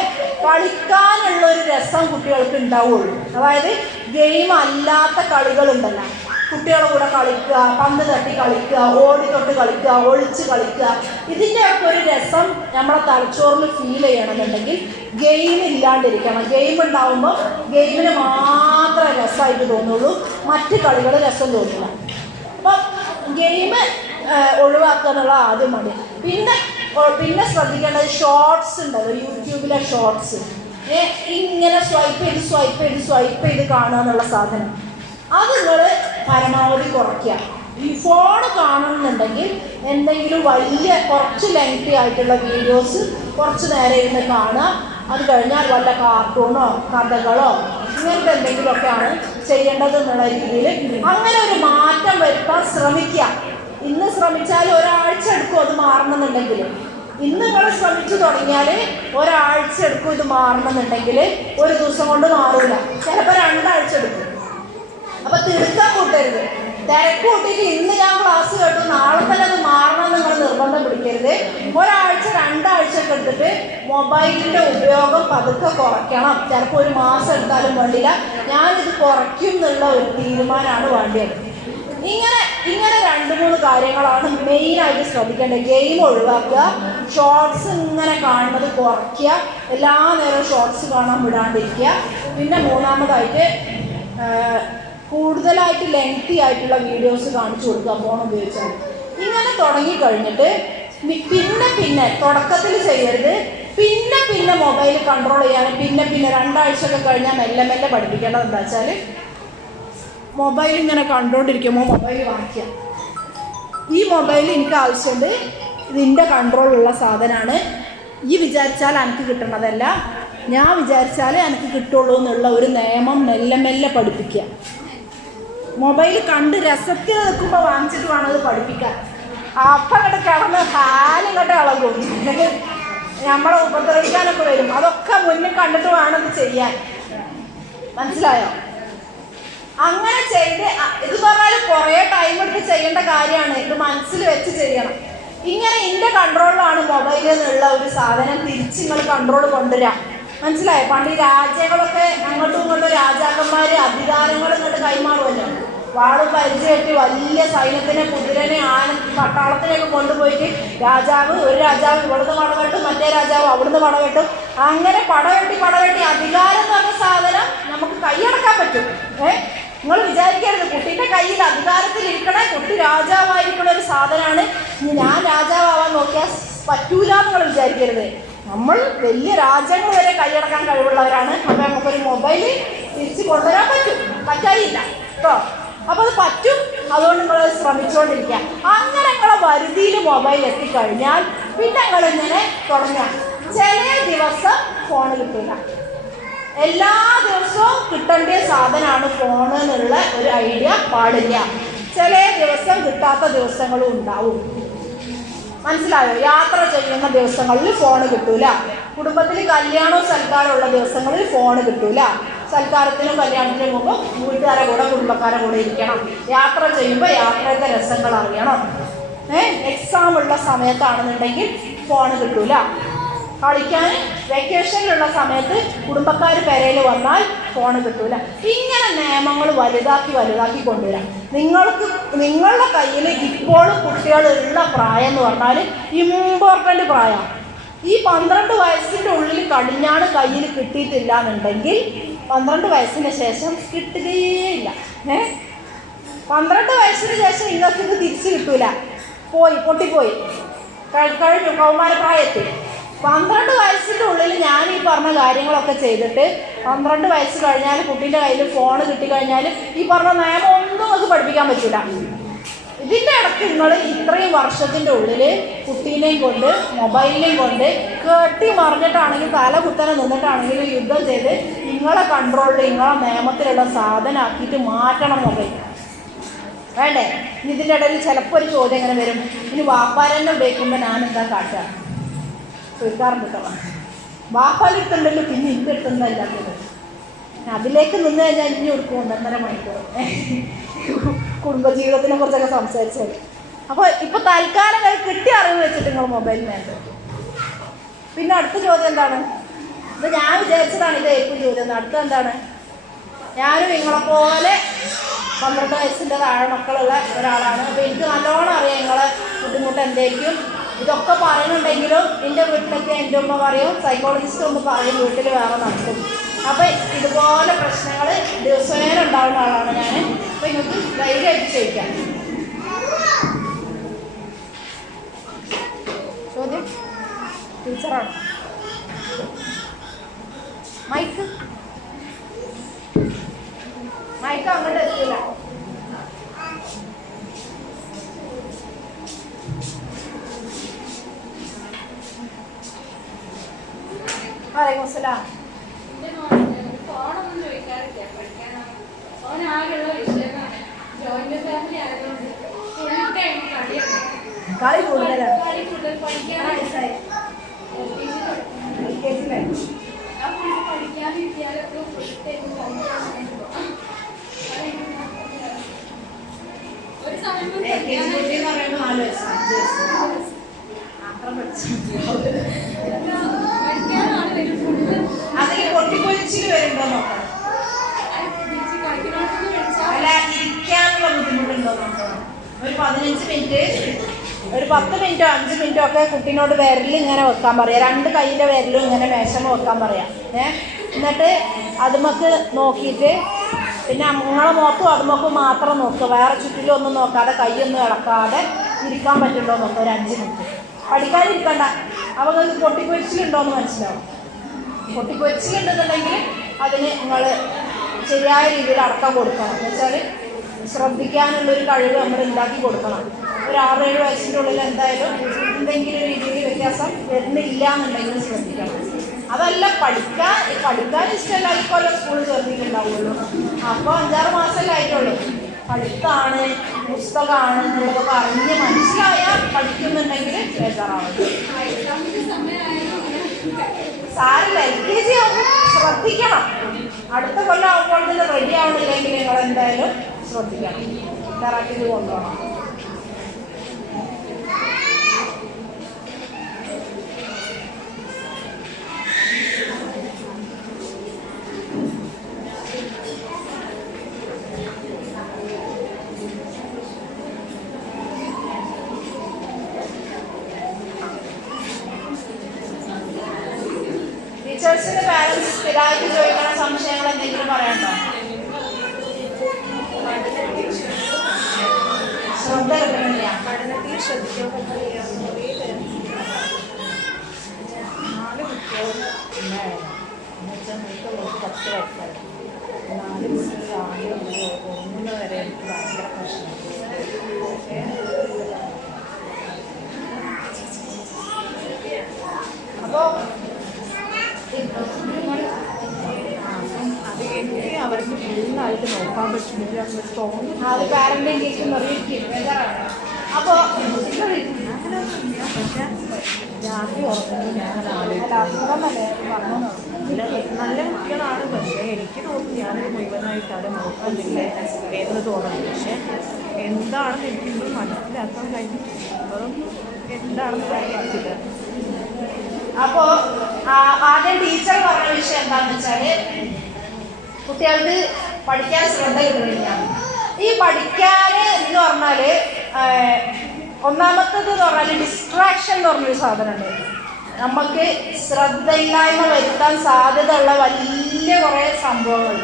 കളിക്കാനുള്ളൊരു രസം കുട്ടികൾക്ക് ഉണ്ടാവുള്ളൂ. അതായത് ഗെയിം അല്ലാത്ത കളികളുണ്ടല്ലോ, കുട്ടികളുടെ കൂടെ കളിക്കുക, പന്ത് തട്ടി കളിക്കുക, ഓടി തൊട്ട് കളിക്കുക, ഒളിച്ച് കളിക്കുക, ഇതിൻ്റെയൊക്കെ ഒരു രസം നമ്മളെ തലച്ചോറിൽ ഫീൽ ചെയ്യണമെന്നുണ്ടെങ്കിൽ ഗെയിം ഇല്ലാണ്ടിരിക്കണം. ഗെയിം ഉണ്ടാവുമ്പോൾ ഗെയിമിന് മാത്രമേ രസമായിട്ട് തോന്നുള്ളൂ, മറ്റ് കളികൾ രസം തോന്നില്ല. അപ്പം ഗെയിം ഒഴിവാക്കുക എന്നുള്ള ആദ്യം മതി. പിന്നെ ശ്രദ്ധിക്കേണ്ടത് ഷോർട്സ് ഉണ്ടല്ലോ, യൂട്യൂബിലെ ഷോർട്സ്, ഇങ്ങനെ സ്വൈപ്പ് ചെയ്ത് കാണുക എന്നുള്ള സാധനം, അത് നിങ്ങൾ പരമാവധി കുറയ്ക്കുക. ഈ ഫോൺ കാണുന്നുണ്ടെങ്കിൽ എന്തെങ്കിലും കുറച്ച് ലെങ്തി ആയിട്ടുള്ള വീഡിയോസ് കുറച്ച് നേരം ഇരുന്ന് കാണുക. അത് കഴിഞ്ഞാൽ വല്ല കാർട്ടൂണോ കഥകളോ ഇങ്ങനത്തെ എന്തെങ്കിലുമൊക്കെയാണ് ചെയ്യേണ്ടത് എന്നുള്ള രീതിയിൽ അങ്ങനെ ഒരു മാറ്റം വരുത്താൻ ശ്രമിക്കുക. ഇന്ന് ശ്രമിച്ചാൽ ഒരാഴ്ച എടുക്കും അത് മാറണമെന്നുണ്ടെങ്കിൽ. ഇന്ന് നിങ്ങൾ ശ്രമിച്ചു തുടങ്ങിയാൽ ഒരാഴ്ച എടുക്കും ഇത് മാറണമെന്നുണ്ടെങ്കിൽ. ഒരു ദിവസം കൊണ്ട് മാറില്ല, ചിലപ്പോൾ 2 ആഴ്ച എടുക്കും. അപ്പം തീർക്കാൻ കൂട്ടരുത്. തിരക്ക് കൂട്ടിയിട്ട് ഇന്ന് ഞാൻ ക്ലാസ് കേട്ടു നാളെ തന്നെ അത് മാറണമെന്ന് നിങ്ങൾ നിർബന്ധം പിടിക്കരുത്. ഒരാഴ്ച 2 ആഴ്ച ഒക്കെ എടുത്തിട്ട് മൊബൈലിൻ്റെ ഉപയോഗം പതുക്കെ കുറയ്ക്കണം. ചിലപ്പോൾ 1 മാസം എടുത്താലും വേണ്ടില്ല, ഞാനിത് കുറയ്ക്കും എന്നുള്ള ഒരു തീരുമാനമാണ് വേണ്ടത്. ഇങ്ങനെ 2-3 കാര്യങ്ങളാണ് മെയിനായിട്ട് ശ്രദ്ധിക്കേണ്ടത്. ഗെയിം ഒഴിവാക്കുക, ഷോർട്സ് ഇങ്ങനെ കാണുന്നത് കുറയ്ക്കുക, എല്ലാ നേരവും ഷോർട്സ് കാണാൻ വിടാണ്ടിരിക്കുക. പിന്നെ 3-മതായിട്ട് കൂടുതലായിട്ട് ലെങ്തി ആയിട്ടുള്ള വീഡിയോസ് കാണിച്ചു കൊടുക്കുക ഫോൺ ഉപയോഗിച്ചാൽ. ഇങ്ങനെ തുടങ്ങിക്കഴിഞ്ഞിട്ട് പിന്നെ തുടക്കത്തിൽ ചെയ്യരുത്. പിന്നെ മൊബൈൽ കൺട്രോൾ ചെയ്യാൻ പിന്നെ 2 ആഴ്ചയൊക്കെ കഴിഞ്ഞാൽ മെല്ലെ പഠിപ്പിക്കേണ്ടത് എന്താ വെച്ചാൽ മൊബൈൽ ഇങ്ങനെ കണ്ടുകൊണ്ടിരിക്കുമ്പോൾ മൊബൈൽ വാങ്ങിക്കുക. ഈ മൊബൈൽ എനിക്ക് ആവശ്യമുണ്ട്, ഇതിൻ്റെ കൺട്രോളുള്ള സാധനമാണ്, ഈ വിചാരിച്ചാൽ എനിക്ക് കിട്ടണതല്ല, ഞാൻ വിചാരിച്ചാലേ എനിക്ക് കിട്ടുള്ളൂ എന്നുള്ള ഒരു നിയമം മെല്ലെ പഠിപ്പിക്കുക. മൊബൈൽ കണ്ട് രസത്തിൽ നിൽക്കുമ്പോൾ വാങ്ങിച്ചിട്ട് വേണം അത് പഠിപ്പിക്കാൻ. അപ്പം അങ്ങോട്ട് കിടന്ന് കാലിങ്ങോട്ട് ഇളകും, നമ്മളെ ഉപദ്രവിക്കാനൊക്കെ വരും. അതൊക്കെ മുന്നിൽ കണ്ടിട്ട് വേണം ഇത് ചെയ്യാൻ. മനസ്സിലായോ? അങ്ങനെ ചെയ്ത് ഇത് പറഞ്ഞാൽ കുറേ ടൈം എടുത്ത് ചെയ്യേണ്ട കാര്യമാണ്. ഇത് മനസ്സിൽ വെച്ച് ചെയ്യണം. ഇങ്ങനെ എൻ്റെ കൺട്രോളിലാണ് മൊബൈൽ എന്നുള്ള ഒരു സാധനം തിരിച്ച് നിങ്ങൾ കൺട്രോൾ കൊണ്ടുവരാം. മനസ്സിലായോ? പണ്ട് ഈ രാജ്യങ്ങളൊക്കെ അങ്ങോട്ടും ഇങ്ങോട്ടും രാജാക്കന്മാർ അധികാരങ്ങൾ ഇങ്ങോട്ട് കൈമാറുമല്ലോ. വാളും പരിചയമായിട്ട് വലിയ സൈന്യത്തിനെ കുതിരനെ പട്ടാളത്തിനെയൊക്കെ കൊണ്ടുപോയിട്ട് ഒരു രാജാവ് ഇവിടുന്ന് പടവെട്ടും, മറ്റേ രാജാവ് അവിടുന്ന് പടവെട്ടും. അങ്ങനെ പടവെട്ടി അധികാരം എന്ന് പറഞ്ഞ സാധനം നമുക്ക് കൈയടക്കാൻ പറ്റും. നിങ്ങൾ വിചാരിക്കരുത് കുട്ടീൻ്റെ കയ്യിൽ അധികാരത്തിലിരിക്കണേ, കുട്ടി രാജാവായിരിക്കണ ഒരു സാധനമാണ്. ഞാൻ രാജാവാൻ നോക്കിയാൽ പറ്റൂല നിങ്ങൾ വിചാരിക്കരുത്. നമ്മൾ വലിയ രാജ്യങ്ങൾ വരെ കൈയടക്കാൻ കഴിവുള്ളവരാണ്. അപ്പം നമുക്കൊരു മൊബൈൽ തിരിച്ച് കൊണ്ടുവരാൻ പറ്റായില്ല കേട്ടോ. അപ്പോൾ അത് പറ്റും. അതുകൊണ്ട് നിങ്ങൾ ശ്രമിച്ചുകൊണ്ടിരിക്കുക. അങ്ങനെ നിങ്ങളെ വരുതിയിൽ മൊബൈൽ എത്തിക്കഴിഞ്ഞാൽ പിന്നെ നിങ്ങളിങ്ങനെ തുടങ്ങുക. ചില ദിവസം ഫോണ് കിട്ടില്ല, എല്ലാ ദിവസവും കിട്ടേണ്ട സാധനമാണ് ഫോൺ എന്നുള്ള ഒരു ഐഡിയ പാടില്ല. ചില ദിവസം കിട്ടാത്ത ദിവസങ്ങളും ഉണ്ടാവും. മനസ്സിലായോ? യാത്ര ചെയ്യുന്ന ദിവസങ്ങളിൽ ഫോണ് കിട്ടൂല. കുടുംബത്തിൽ കല്യാണവും സൽക്കാരവും ഉള്ള ദിവസങ്ങളിൽ ഫോണ് കിട്ടൂല. സൽക്കാരത്തിനും കല്യാണത്തിനും മുമ്പ് വീട്ടുകാരെ കൂടെ കുടുംബക്കാരെ കൂടെ ഇരിക്കണം. യാത്ര ചെയ്യുമ്പോൾ യാത്രയുടെ രസങ്ങൾ അറിയണം. എക്സാം ഉള്ള സമയത്താണെന്നുണ്ടെങ്കിൽ ഫോണ് കിട്ടൂല. കളിക്കാൻ വെക്കേഷനിലുള്ള സമയത്ത് കുടുംബക്കാർ പെരയിൽ വന്നാൽ ഫോൺ കിട്ടൂല. ഇങ്ങനെ നിയമങ്ങൾ വലുതാക്കി കൊണ്ടുവരാം. നിങ്ങളുടെ കയ്യിൽ ഇപ്പോഴും കുട്ടികളുള്ള പ്രായം എന്ന് പറഞ്ഞാൽ ഇമ്പോർട്ടൻ്റ് പ്രായമാണ്. ഈ 12 വയസ്സിൻ്റെ ഉള്ളിൽ കടിഞ്ഞാണ് കയ്യിൽ കിട്ടിയിട്ടില്ല എന്നുണ്ടെങ്കിൽ 12 വയസ്സിന് ശേഷം കിട്ടുകയേയില്ല. 12 വയസ്സിന് ശേഷം നിങ്ങൾക്ക് ഇത് തിരിച്ച് കിട്ടൂല. പൊട്ടിപ്പോയി കഴിഞ്ഞു കൗമാരപ്രായത്തിൽ. 12 വയസ്സിൻ്റെ ഉള്ളിൽ ഞാൻ ഈ പറഞ്ഞ കാര്യങ്ങളൊക്കെ ചെയ്തിട്ട് 12 വയസ്സ് കഴിഞ്ഞാൽ കുട്ടീൻ്റെ കയ്യിൽ ഫോൺ കിട്ടിക്കഴിഞ്ഞാൽ ഈ പറഞ്ഞ നിയമം ഒന്നും നമുക്ക് പഠിപ്പിക്കാൻ പറ്റില്ല. ഇതിൻ്റെ ഇടയ്ക്ക് നിങ്ങൾ ഇത്രയും വർഷത്തിൻ്റെ ഉള്ളിൽ കുട്ടീനെയും കൊണ്ട് മൊബൈലിനെയും കൊണ്ട് കെട്ടി മറിഞ്ഞിട്ടാണെങ്കിൽ തല കുത്തനെ നിന്നിട്ടാണെങ്കിലും യുദ്ധം ചെയ്ത് നിങ്ങളെ കൺട്രോളിൽ നിങ്ങളെ നിയമത്തിലുള്ള സാധനമാക്കിയിട്ട് മാറ്റണം മൊബൈൽ. വേണ്ടേ? ഇതിൻ്റെ ഇടയിൽ ചിലപ്പോൾ ഒരു ചോദ്യം എങ്ങനെ വരും, ഇനി വാപ്പാരെന്നെ ഉപയോഗിക്കുമ്പോൾ ഞാൻ എന്താ കാട്ടുക ചോദിക്കാറുണ്ട് കേട്ടോ. വാപ്പാലെടുത്തുണ്ടല്ലോ പിന്നെ ഇന്ന് എടുത്തുന്നതല്ലാത്തത്. അതിലേക്ക് നിന്ന് കഴിഞ്ഞാൽ ഇനി കൊടുക്കും 1.5 മണിക്കൂർ കുടുംബജീവിതത്തിനെ കുറിച്ചൊക്കെ സംസാരിച്ചത്. അപ്പോൾ ഇപ്പോൾ തൽക്കാലം കിട്ടിയ അറിവ് വെച്ചിട്ട് നിങ്ങൾ മൊബൈൽ വേണ്ട. പിന്നെ അടുത്ത ചോദ്യം എന്താണ്? ഇത് ഞാൻ വിചാരിച്ചതാണ് ഇത് ഏറ്റവും ചോദ്യം. അടുത്ത എന്താണ്? ഞാനും നിങ്ങളെപ്പോലെ 12 വയസ്സിൻ്റെ താഴെ മക്കളുള്ള ഒരാളാണ്. അപ്പോൾ എനിക്ക് നല്ലോണം അറിയാം നിങ്ങളെ ബുദ്ധിമുട്ട് എന്തായിരിക്കും. ഇതൊക്കെ പറയുന്നുണ്ടെങ്കിലും എൻ്റെ വീട്ടിലൊക്കെ എൻ്റെ ഉമ്മ പറയും, സൈക്കോളജിസ്റ്റ് ഒന്ന് പറയും വീട്ടിൽ വേറെ നടക്കും. അപ്പോൾ ഇതുപോലെ പ്രശ്നങ്ങൾ ദിവസേന ഉണ്ടാകുന്ന ആളാണ് ഞാൻ. അപ്പോൾ നിങ്ങൾക്ക് ധൈര്യമായിട്ട് ചോദിക്കാം. ചോദ്യം ടീച്ചറാണ്. മൈക്ക് അങ്ങോട്ട് എത്തില്ല. വലൈക്കും അസ്സലാം. കളി കൂടുതലാണ്. അതിന് പൊട്ടിപ്പൊലിച്ചിൽ വരുന്നുണ്ടോ നോക്കണം. അല്ല, ഇരിക്കാനുള്ള ബുദ്ധിമുട്ടുണ്ടോ നോക്കണം. ഒരു 15 മിനിറ്റ്, ഒരു 10 മിനിറ്റോ 5 മിനിറ്റോ ഒക്കെ കുട്ടീനോട് വിരൽ ഇങ്ങനെ വെക്കാൻ പറയാം. 2 കൈയിൻ്റെ വിരലും ഇങ്ങനെ മേശമ വെക്കാൻ പറയാം. എന്നിട്ട് അതുമൊക്കെ നോക്കിയിട്ട് പിന്നെ നിങ്ങളെ മുഖത്തും അതുമൊക്കെ മാത്രം നോക്കുക. വേറെ ചുറ്റിലൊന്നും നോക്കാതെ കൈയൊന്നും ഇളക്കാതെ ഇരിക്കാൻ പറ്റുന്നുണ്ടോ നോക്കുക. ഒരു 5 മിനിറ്റ്. പഠിക്കാനിരിക്കണ്ട. അപ്പോൾ നിങ്ങൾക്ക് പൊട്ടിപ്പൊരിച്ചിലുണ്ടോയെന്ന് മനസ്സിലാവും. പൊട്ടിപ്പൊരിച്ചിലുണ്ടെന്നുണ്ടെങ്കിൽ അതിന് നിങ്ങൾ ശരിയായ രീതിയിൽ അടക്കം കൊടുക്കണം. എന്ന് വെച്ചാൽ ശ്രദ്ധിക്കാനുള്ളൊരു കഴിവ് നമ്മൾ ഉണ്ടാക്കി കൊടുക്കണം. ഒരു 6-7 വയസ്സിൻ്റെ ഉള്ളിൽ എന്തായാലും എന്തെങ്കിലും രീതിയിൽ വ്യത്യാസം വരുന്നില്ല എന്നുണ്ടെങ്കിൽ ശ്രദ്ധിക്കണം. അതല്ല പഠിക്കാൻ ഇഷ്ടമല്ലായിക്കോല്ലോ സ്കൂളിൽ ചേർത്തിട്ടുണ്ടാവുള്ളൂ. അപ്പോൾ 5-6 മാസമല്ലേ ആയിട്ടുള്ളൂ. പഠിത്തമാണ്, പുസ്തകമാണ് എന്നുള്ളതൊക്കെ അറിഞ്ഞ് മനസ്സിലായാൽ പഠിക്കുന്നുണ്ടെങ്കിൽ ബേജാറാവുള്ളൂ. സാറില്ല, LKG ആവുമ്പോൾ ശ്രദ്ധിക്കണം. അടുത്ത കൊല്ലം ആവുമ്പോൾ തന്നെ റെഡി ആവണില്ലെങ്കിൽ നിങ്ങൾ എന്തായാലും ശ്രദ്ധിക്കണം. തെറാപ്പിക്ക് കൊണ്ടുപോകണം. ടീച്ചേഴ്സിന്റെ പാരന്റ്സ് സ്ഥിരമായിട്ട് ചോദിക്കണ സംശയങ്ങൾ എന്തെങ്കിലും പറയണ്ടോ? ശ്രദ്ധ കിട്ടണില്ല. പഠനത്തിൽ ശ്രദ്ധിക്കാൻ 4 കുട്ടികളും ഉണ്ടായിരുന്നു. എന്നുവെച്ചാൽ മൂത്ത 10 വയസ്സായി. 4 കുട്ടികൾ ആദ്യം 1 വരെ എനിക്ക് ഭയങ്കര പ്രശ്നം. അപ്പോൾ അത് എനിക്ക് അവർക്ക് ഫുള്ളായിട്ട് നോക്കാൻ പറ്റുന്നില്ല. അത് പാരൻ്റ് കേൾക്കുന്ന അപ്പോൾ പക്ഷേ രാത്രി ഉറങ്ങുമ്പോൾ ഞാൻ ആലോചിക്കുന്നല്ലേ നല്ല കുട്ടികളാണ്. പക്ഷേ എനിക്ക് തോന്നുന്നു ഞാനത് മുഴുവനായിട്ട് അവരെ നോക്കുന്നില്ല എന്ന് തോന്നുന്നു. പക്ഷേ എന്താണെന്ന് എനിക്കിന്നും മനസ്സിലാക്കാൻ കഴിഞ്ഞു. അപ്പം എന്താണെന്ന് അറിയത്തില്ല. അപ്പോൾ ആദ്യം ടീച്ചർ പറഞ്ഞ വിഷയം എന്താണെന്ന് വെച്ചാൽ കുട്ടികൾക്ക് പഠിക്കാൻ ശ്രദ്ധ കിട്ടുന്നില്ല. ഈ പഠിക്കാൻ എന്ന് പറഞ്ഞാൽ ഒന്നാമത്തേത് എന്ന് പറഞ്ഞാൽ ഡിസ്ട്രാക്ഷൻ എന്ന് പറഞ്ഞൊരു സാധനമുണ്ട്. നമുക്ക് ശ്രദ്ധയില്ലായ്മ വരുത്താൻ സാധ്യതയുള്ള വലിയ കുറേ സംഭവങ്ങൾ.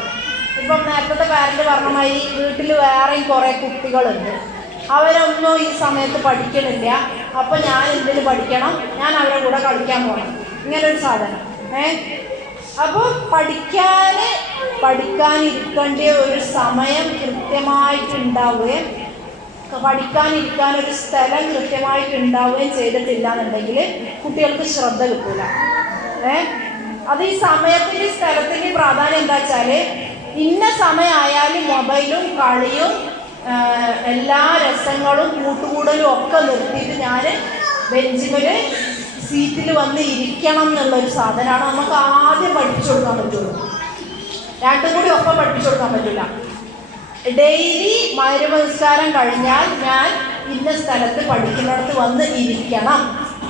ഇപ്പം നേരത്തെ പാരന്റ് പറഞ്ഞ മാതിരി വീട്ടിൽ വേറെയും കുറേ കുട്ടികളുണ്ട്, അവരൊന്നും ഈ സമയത്ത് പഠിക്കണില്ല. അപ്പം ഞാൻ എന്തിന് പഠിക്കണം, ഞാൻ അവരുടെ കൂടെ കളിക്കാൻ പോകണം, ഇങ്ങനൊരു സാധനം. അപ്പോൾ പഠിക്കാനിരിക്കേണ്ട ഒരു സമയം കൃത്യമായിട്ടുണ്ടാവുകയും പഠിക്കാനിരിക്കാനൊരു സ്ഥലം കൃത്യമായിട്ടുണ്ടാവുകയും ചെയ്തിട്ടില്ല എന്നുണ്ടെങ്കിൽ കുട്ടികൾക്ക് ശ്രദ്ധ കിട്ടില്ല. അത് ഈ സമയത്തിൻ്റെ സ്ഥലത്തിൻ്റെ പ്രാധാന്യം എന്താ വെച്ചാൽ, ഇന്ന സമയമായാലും മൊബൈലും കളിയും എല്ലാ രസങ്ങളും കൂട്ടുകൂടലും ഒക്കെ നിർത്തിയിട്ട് ഞാൻ ബെഞ്ചിൽ സീറ്റിൽ വന്ന് ഇരിക്കണം എന്നുള്ളൊരു സാധനമാണ് നമുക്ക് ആദ്യം പഠിപ്പിച്ചു കൊടുക്കാൻ പറ്റുള്ളൂ. രണ്ടും കൂടി ഒപ്പം പഠിപ്പിച്ചു കൊടുക്കാൻ പറ്റില്ല. ഡെയിലി മഗ്‌രിബ് നിസ്കാരം കഴിഞ്ഞാൽ ഞാൻ ഇന്ന സ്ഥലത്ത് പഠിക്കുന്നിടത്ത് വന്ന് ഇരിക്കണം,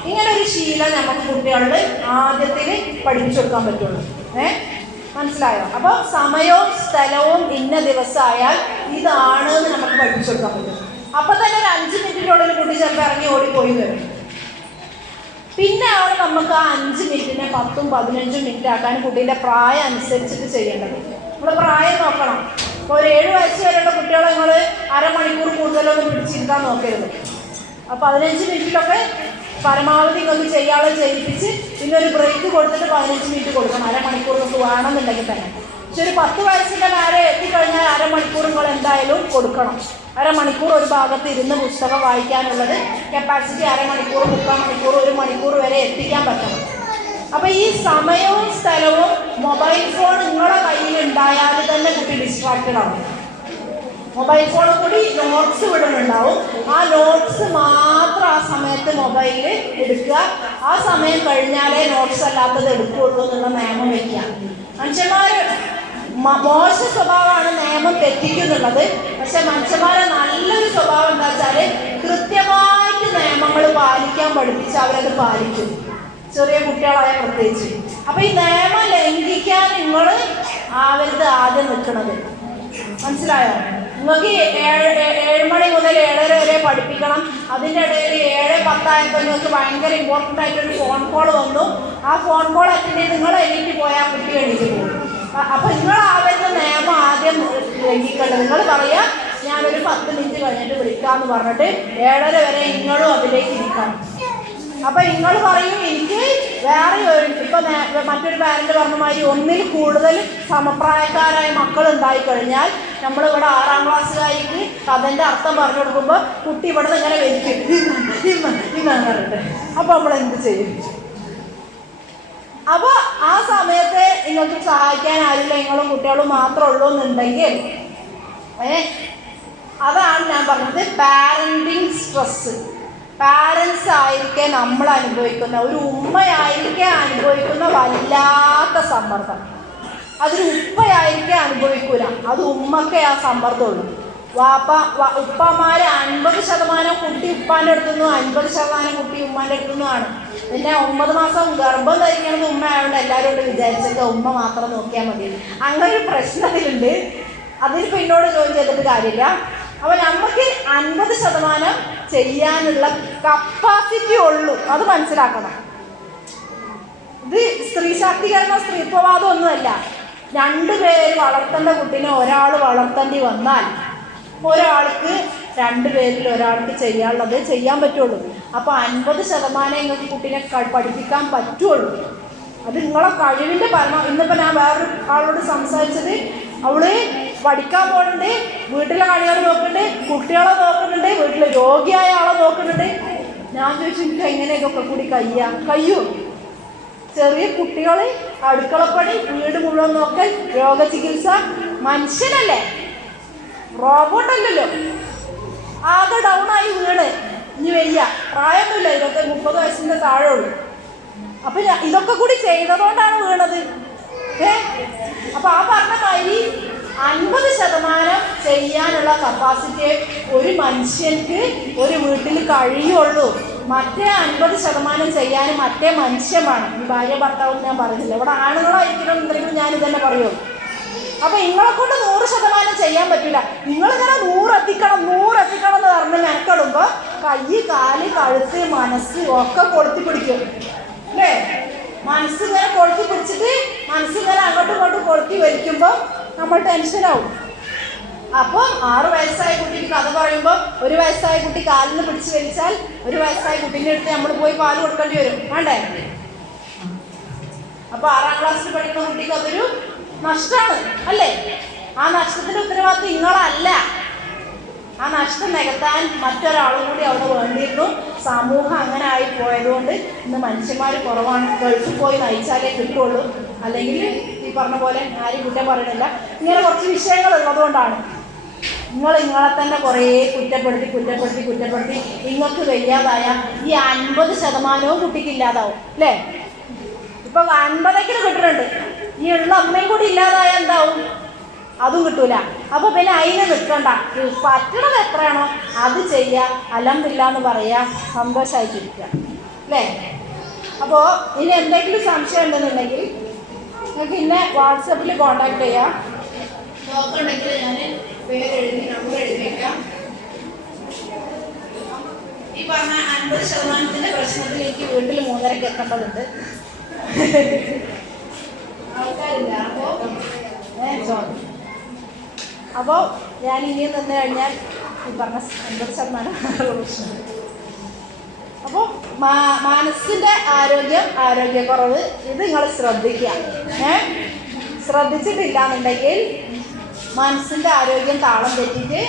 ഇങ്ങനെ ഒരു ശീലം നമുക്ക് കുട്ടികളുടെ ആദ്യത്തിൽ പഠിപ്പിച്ചു കൊടുക്കാൻ പറ്റുള്ളൂ. മനസ്സിലായോ? അപ്പോൾ സമയവും സ്ഥലവും ഇന്ന ദിവസമായാൽ ഇതാണ് എന്ന് നമുക്ക് പഠിപ്പിച്ചു കൊടുക്കാൻ പറ്റും. അപ്പം തന്നെ ഒരു 5 മിനിറ്റിനുള്ളിൽ കുട്ടി ചിലപ്പോൾ ഇറങ്ങി ഓടിപ്പോയി വരും. പിന്നെയാണ് നമുക്ക് ആ 5 മിനിറ്റിനെ 10ഉം 15ഉം മിനിറ്റ് ആക്കാൻ കുട്ടീൻ്റെ പ്രായം അനുസരിച്ചിട്ട് ചെയ്യേണ്ടത്. നമ്മൾ പ്രായം നോക്കണം. ഇപ്പോൾ ഒരു 7 വയസ്സ് വരെയുള്ള കുട്ടികളെ നിങ്ങൾ അരമണിക്കൂർ കൂടുതലൊന്നും പിടിച്ചിരുത്താൻ നോക്കരുത്. അപ്പോൾ 15 മിനിറ്റിലൊക്കെ പരമാവധി നിങ്ങൾക്ക് ചെയ്യാതെ ചെയ്യിപ്പിച്ച് പിന്നെ ഒരു ബ്രേക്ക് കൊടുത്തിട്ട് 15 മിനിറ്റ് കൊടുക്കണം. അരമണിക്കൂർ നിങ്ങൾക്ക് വേണമെന്നുണ്ടെങ്കിൽ തന്നെ. പക്ഷെ ഒരു 10 വയസ്സിൻ്റെ മേലെ എത്തിക്കഴിഞ്ഞാൽ അരമണിക്കൂർ നിങ്ങൾ എന്തായാലും കൊടുക്കണം. അരമണിക്കൂർ ഒരു ഭാഗത്ത് ഇരുന്ന് പുസ്തകം വായിക്കാനുള്ളത് കപ്പാസിറ്റി അരമണിക്കൂർ, 3/4 മണിക്കൂർ, 1 മണിക്കൂർ വരെ എത്തിക്കാൻ പറ്റണം. അപ്പോൾ ഈ സമയവും സ്ഥലവും മൊബൈൽ ഫോൺ നിങ്ങളുടെ കയ്യിൽ ഉണ്ടായാൽ തന്നെ കുട്ടി ഡിസ്ട്രാക്റ്റഡ് ആവും. മൊബൈൽ ഫോണിൽ കൂടി നോട്ട്സ് വിടുന്നുണ്ടാവും. ആ നോട്ട്സ് മാത്രം ആ സമയത്ത് മൊബൈലിൽ എടുക്കുക. ആ സമയം കഴിഞ്ഞാലേ നോട്ട്സ് അല്ലാത്തത് എടുക്കുകയുള്ളൂ എന്നുള്ള നിയമം വയ്ക്കുക. മനുഷ്യന്മാർ മോശ സ്വഭാവമാണ് നിയമം തെറ്റിക്കുന്നുള്ളത്. പക്ഷെ മനുഷ്യന്മാരെ നല്ലൊരു സ്വഭാവം എന്താ വെച്ചാൽ കൃത്യമായിട്ട് നിയമങ്ങൾ പാലിക്കാൻ പഠിപ്പിച്ച് അവരത് പാലിക്കും, ചെറിയ കുട്ടികളായ പ്രത്യേകിച്ച്. അപ്പം ഈ നിയമം ലംഘിക്കാൻ നിങ്ങൾ ആവരുത് ആദ്യം നിൽക്കുന്നത്. മനസ്സിലായോ? നിങ്ങൾക്ക് 7 മണി മുതൽ 7:30 വരെ പഠിപ്പിക്കണം. അതിൻ്റെ ഇടയിൽ 7:10 ആയപ്പോൾ നിങ്ങൾക്ക് ഭയങ്കര ഇമ്പോർട്ടൻ്റ് ആയിട്ടൊരു ഫോൺ കോൾ വന്നു. ആ ഫോൺ കോൾ അറ്റൻഡ് ചെയ്ത് നിങ്ങൾ എണീറ്റ് പോയാൽ കുട്ടി എണീറ്റ് പോകും. അപ്പം നിങ്ങളാവുന്ന നിയമം ആദ്യം ലംഘിക്കേണ്ടത്. നിങ്ങൾ പറയുക ഞാനൊരു 10 മിനിറ്റ് കഴിഞ്ഞിട്ട് വിളിക്കാമെന്ന് പറഞ്ഞിട്ട് 7:30 വരെ നിങ്ങളും അതിലേക്ക് ഇരിക്കണം. അപ്പം നിങ്ങൾ പറയും എനിക്ക് വേറെ ഇപ്പം മറ്റൊരു പാരന്റ് പറഞ്ഞ മാതിരി 1-ൽ കൂടുതൽ സമപ്രായക്കാരായ മക്കൾ ഉണ്ടായിക്കഴിഞ്ഞാൽ നമ്മളിവിടെ 6ാം ക്ലാസ്സുകാരിക്ക് കഥൻ്റെ അർത്ഥം പറഞ്ഞു കൊടുക്കുമ്പോൾ കുട്ടി ഇവിടെ നിന്ന് ഇങ്ങനെ വലിക്കും ഇങ്ങനെ പറഞ്ഞിട്ട്. അപ്പോൾ നമ്മൾ എന്ത് ചെയ്യും? അപ്പോൾ ആ സമയത്ത് നിങ്ങൾക്ക് സഹായിക്കാൻ ആരില്ല, നിങ്ങളും കുട്ടികളും മാത്രമേ ഉള്ളൂ എന്നുണ്ടെങ്കിൽ അതാണ് ഞാൻ പറഞ്ഞത് പാരന്റിങ് സ്ട്രെസ്. പാരൻസ് ആയിരിക്കെ നമ്മൾ അനുഭവിക്കുന്ന, ഒരു ഉമ്മയായിരിക്കെ അനുഭവിക്കുന്ന വല്ലാത്ത സമ്മർദ്ദം. അതൊരു ഉപ്പയായിരിക്കെ അനുഭവിക്കൂല, അത് ഉമ്മക്കേ ആ സമ്മർദ്ദമുള്ളൂ. ഉപ്പമാർ 50% കുട്ടി ഉപ്പാൻ്റെ അടുത്തുനിന്നു, 50% കുട്ടി ഉമ്മാൻ്റെ അടുത്തുനിന്നുമാണ്. പിന്നെ 9 മാസം ഗർഭം ധരിക്കണത് ഉമ്മ ആയതുകൊണ്ട് എല്ലാവരും കൊണ്ട് വിചാരിച്ചത് ഉമ്മ മാത്രം നോക്കിയാൽ മതി. അങ്ങനെ ഒരു പ്രശ്നത്തിലുണ്ട്. അതിനിപ്പോൾ എന്നോട് ജോയിൻ ചെയ്തിട്ട് കാര്യമില്ല. അപ്പോൾ നമുക്ക് 50% ചെയ്യാനുള്ള കപ്പാസിറ്റി ഉള്ളൂ, അത് മനസ്സിലാക്കണം. ഇത് സ്ത്രീ ശാക്തീകരണം, സ്ത്രീത്വവാദം ഒന്നുമല്ല. 2 പേര് വളർത്തേണ്ട കുട്ടീനെ ഒരാൾ വളർത്തേണ്ടി വന്നാൽ ഒരാൾക്ക് 2 പേരിൽ ഒരാൾക്ക് ചെയ്യാനുള്ളത് ചെയ്യാൻ പറ്റുള്ളൂ. അപ്പോൾ 50% നിങ്ങൾക്ക് കുട്ടീനെ പഠിപ്പിക്കാൻ പറ്റുള്ളൂ. അത് നിങ്ങളെ കഴിവിൻ്റെ പരമാവധി. ഇന്നിപ്പോൾ ഞാൻ വേറൊരു ആളോട് സംസാരിച്ചത്, അവള് പഠിക്കാൻ പോകുന്നുണ്ട്, വീട്ടിലെ കളികൾ നോക്കുന്നുണ്ട്, കുട്ടികളെ നോക്കുന്നുണ്ട്, വീട്ടിൽ രോഗിയായ ആളെ നോക്കുന്നുണ്ട്. ഞാൻ ചോദിച്ചു എനിക്ക് എങ്ങനെയൊക്കെ കൂടി കഴിയുമോ? ചെറിയ കുട്ടികൾ, അടുക്കളപ്പണി, വീട് മുഴുവൻ നോക്കൽ, രോഗചികിത്സ. മനുഷ്യനല്ലേ, റോബോട്ടല്ലല്ലോ. ആകെ ഡൗണായി വീണ് ഇനി വയ്യ, പ്രായമൊന്നുമില്ല, 30 വയസ്സിൻ്റെ താഴെ ഉള്ളൂ. അപ്പം ഇതൊക്കെ കൂടി ചെയ്തതുകൊണ്ടാണ് വീണത്. അപ്പം ആ പറഞ്ഞ മാതിരി 50% ചെയ്യാനുള്ള കപ്പാസിറ്റി ഒരു മനുഷ്യർക്ക് ഒരു വീട്ടിൽ കഴിയുള്ളൂ. മറ്റേ 50% ചെയ്യാനും മറ്റേ മനുഷ്യൻ വേണം. ഈ ഭാര്യ ഭർത്താവും ഞാൻ പറയുന്നില്ല, ഇവിടെ ആണുങ്ങളായിരിക്കണം എന്നുണ്ടെങ്കിൽ ഞാൻ ഇതന്നെ പറയുള്ളൂ. അപ്പൊ നിങ്ങളെ കൊണ്ട് 100% ചെയ്യാൻ പറ്റില്ല. നിങ്ങളിങ്ങനെ 100 എത്തിക്കണം എന്ന് പറഞ്ഞ് മെനക്കെടുമ്പോ കൈ, കാല്, കഴുത്ത്, മനസ്സ് ഒക്കെ കൊളുത്തി പിടിക്കും അല്ലേ? മനസ്സിങ്ങനെ കൊളുത്തി പിടിച്ചിട്ട് മനസ്സിങ്ങനെ അങ്ങോട്ടും ഇങ്ങോട്ടും കൊളുത്തി വലിക്കുമ്പോൾ നമ്മൾ ടെൻഷനാവും. അപ്പം 6 വയസ്സായ കുട്ടിക്ക് കഥ പറയുമ്പോൾ 1 വയസ്സായ കുട്ടി കാലിന് പിടിച്ച് വലിച്ചാൽ 1 വയസ്സായ കുട്ടീൻ്റെ അടുത്ത് നമ്മൾ പോയി പാല് കൊടുക്കേണ്ടി വരും, വേണ്ടേ? അപ്പൊ 6ാം ക്ലാസ്സിൽ പഠിക്കുന്ന കുട്ടിക്ക് അതൊരു നഷ്ടമാണ് അല്ലേ? ആ നഷ്ടത്തിന്റെ ഉത്തരവാദിത്വം നിങ്ങളല്ല. ആ നഷ്ടം നികത്താൻ മറ്റൊരാളും കൂടി അവിടെ വേണ്ടിയിരുന്നു. സമൂഹം അങ്ങനെ ആയി പോയതുകൊണ്ട് ഇന്ന് മനുഷ്യന്മാർ കുറവാണ്. ഗൾഫിൽ പോയി നയിച്ചാലേ കിട്ടുള്ളൂ. അല്ലെങ്കിൽ ഈ പറഞ്ഞ പോലെ ആരും കുറ്റം പറയണില്ല. ഇങ്ങനെ കുറച്ച് വിഷയങ്ങൾ ഉള്ളതുകൊണ്ടാണ് നിങ്ങളെ തന്നെ കുറേ കുറ്റപ്പെടുത്തി നിങ്ങൾക്ക് വയ്യാതായ ഈ 50% കുട്ടിക്ക് ഇല്ലാതാവും അല്ലേ? ഇപ്പൊ 50 കിട്ടുന്നുണ്ട്. ഈ ഉള്ള അമ്മയും കൂടി ഇല്ലാതായ എന്താവും? അതും കിട്ടൂല. അപ്പൊ പിന്നെ അതിനെ നിൽക്കണ്ട, പറ്റണത് എത്രയാണോ അത് ചെയ്യുക, അൽഹംദുലില്ലാ എന്ന് പറയുക, സന്തോഷമായിട്ടിരിക്കുക അല്ലേ? അപ്പോൾ ഇനി എന്തെങ്കിലും സംശയം ഉണ്ടെന്നുണ്ടെങ്കിൽ നിങ്ങൾക്ക് ഇന്നെ വാട്സപ്പിൽ കോൺടാക്ട് ചെയ്യാം. നോക്കണ്ടെങ്കിൽ ഞാൻ പേരെഴുതി നമ്പർ എഴുതി വയ്ക്കാം. ഈ പറഞ്ഞ 50% പ്രശ്നത്തിൽ എനിക്ക് വീട്ടിൽ 3:30 എത്തേണ്ടതുണ്ട്. ആൾക്കാരില്ല. അപ്പോൾ ഞാൻ ഇനിയും നിന്ന് കഴിഞ്ഞാൽ ഈ പറഞ്ഞ 50% പ്രശ്നം. അപ്പോൾ മനസ്സിൻ്റെ ആരോഗ്യക്കുറവ് ഇത് നിങ്ങൾ ശ്രദ്ധിക്കുക. ശ്രദ്ധിച്ചിട്ടില്ല എന്നുണ്ടെങ്കിൽ മനസ്സിൻ്റെ ആരോഗ്യം താളം തെറ്റിയിട്ട്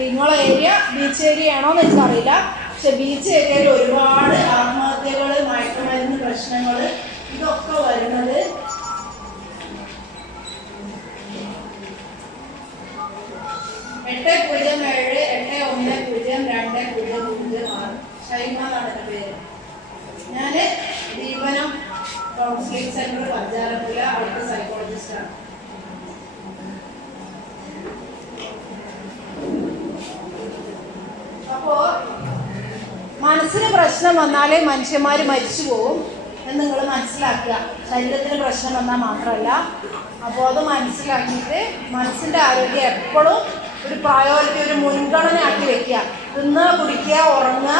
നിങ്ങളെ ഏരിയ ബീച്ച് ഏരിയ ആണോയെന്ന് എനിക്കറിയില്ല, പക്ഷെ ബീച്ച് ഏരിയയിൽ ഒരുപാട് ആത്മഹത്യകൾ, മയക്കുമരുന്ന് പ്രശ്നങ്ങൾ ഇതൊക്കെ വരുന്നത് 8078102006 ഷൈമ എന്നാണ് എൻ്റെ പേര്. ഞാൻ ദീപനം കൗൺസിലിംഗ് സെന്റർ പഞ്ചാരപ്പുര അവിടുത്തെ സൈക്കോളജിസ്റ്റാണ്. അപ്പോൾ മനസ്സിന് പ്രശ്നം വന്നാലേ മനുഷ്യന്മാർ മരിച്ചു പോകും എന്ന് നിങ്ങൾ മനസ്സിലാക്കുക. ശരീരത്തിന് പ്രശ്നം വന്നാൽ മാത്രമല്ല. അപ്പോൾ അത് മനസ്സിലാക്കിയിട്ട് മനസ്സിൻ്റെ ആരോഗ്യം എപ്പോഴും ഒരു പ്രയോറിറ്റി, ഒരു മുൻഗണന ആക്കി വെക്കുക. തിന്നുക, കുടിക്കുക, ഉറങ്ങുക,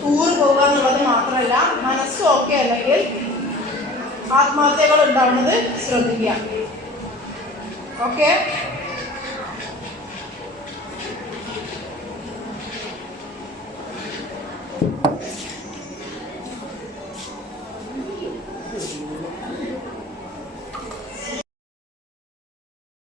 ടൂർ പോവുക എന്നുള്ളത് മാത്രമല്ല, മനസ്സും ഒക്കെ അല്ലെങ്കിൽ ആത്മഹത്യകൾ ഉണ്ടാവുന്നത് ശ്രദ്ധിക്കുക. ഓക്കെ.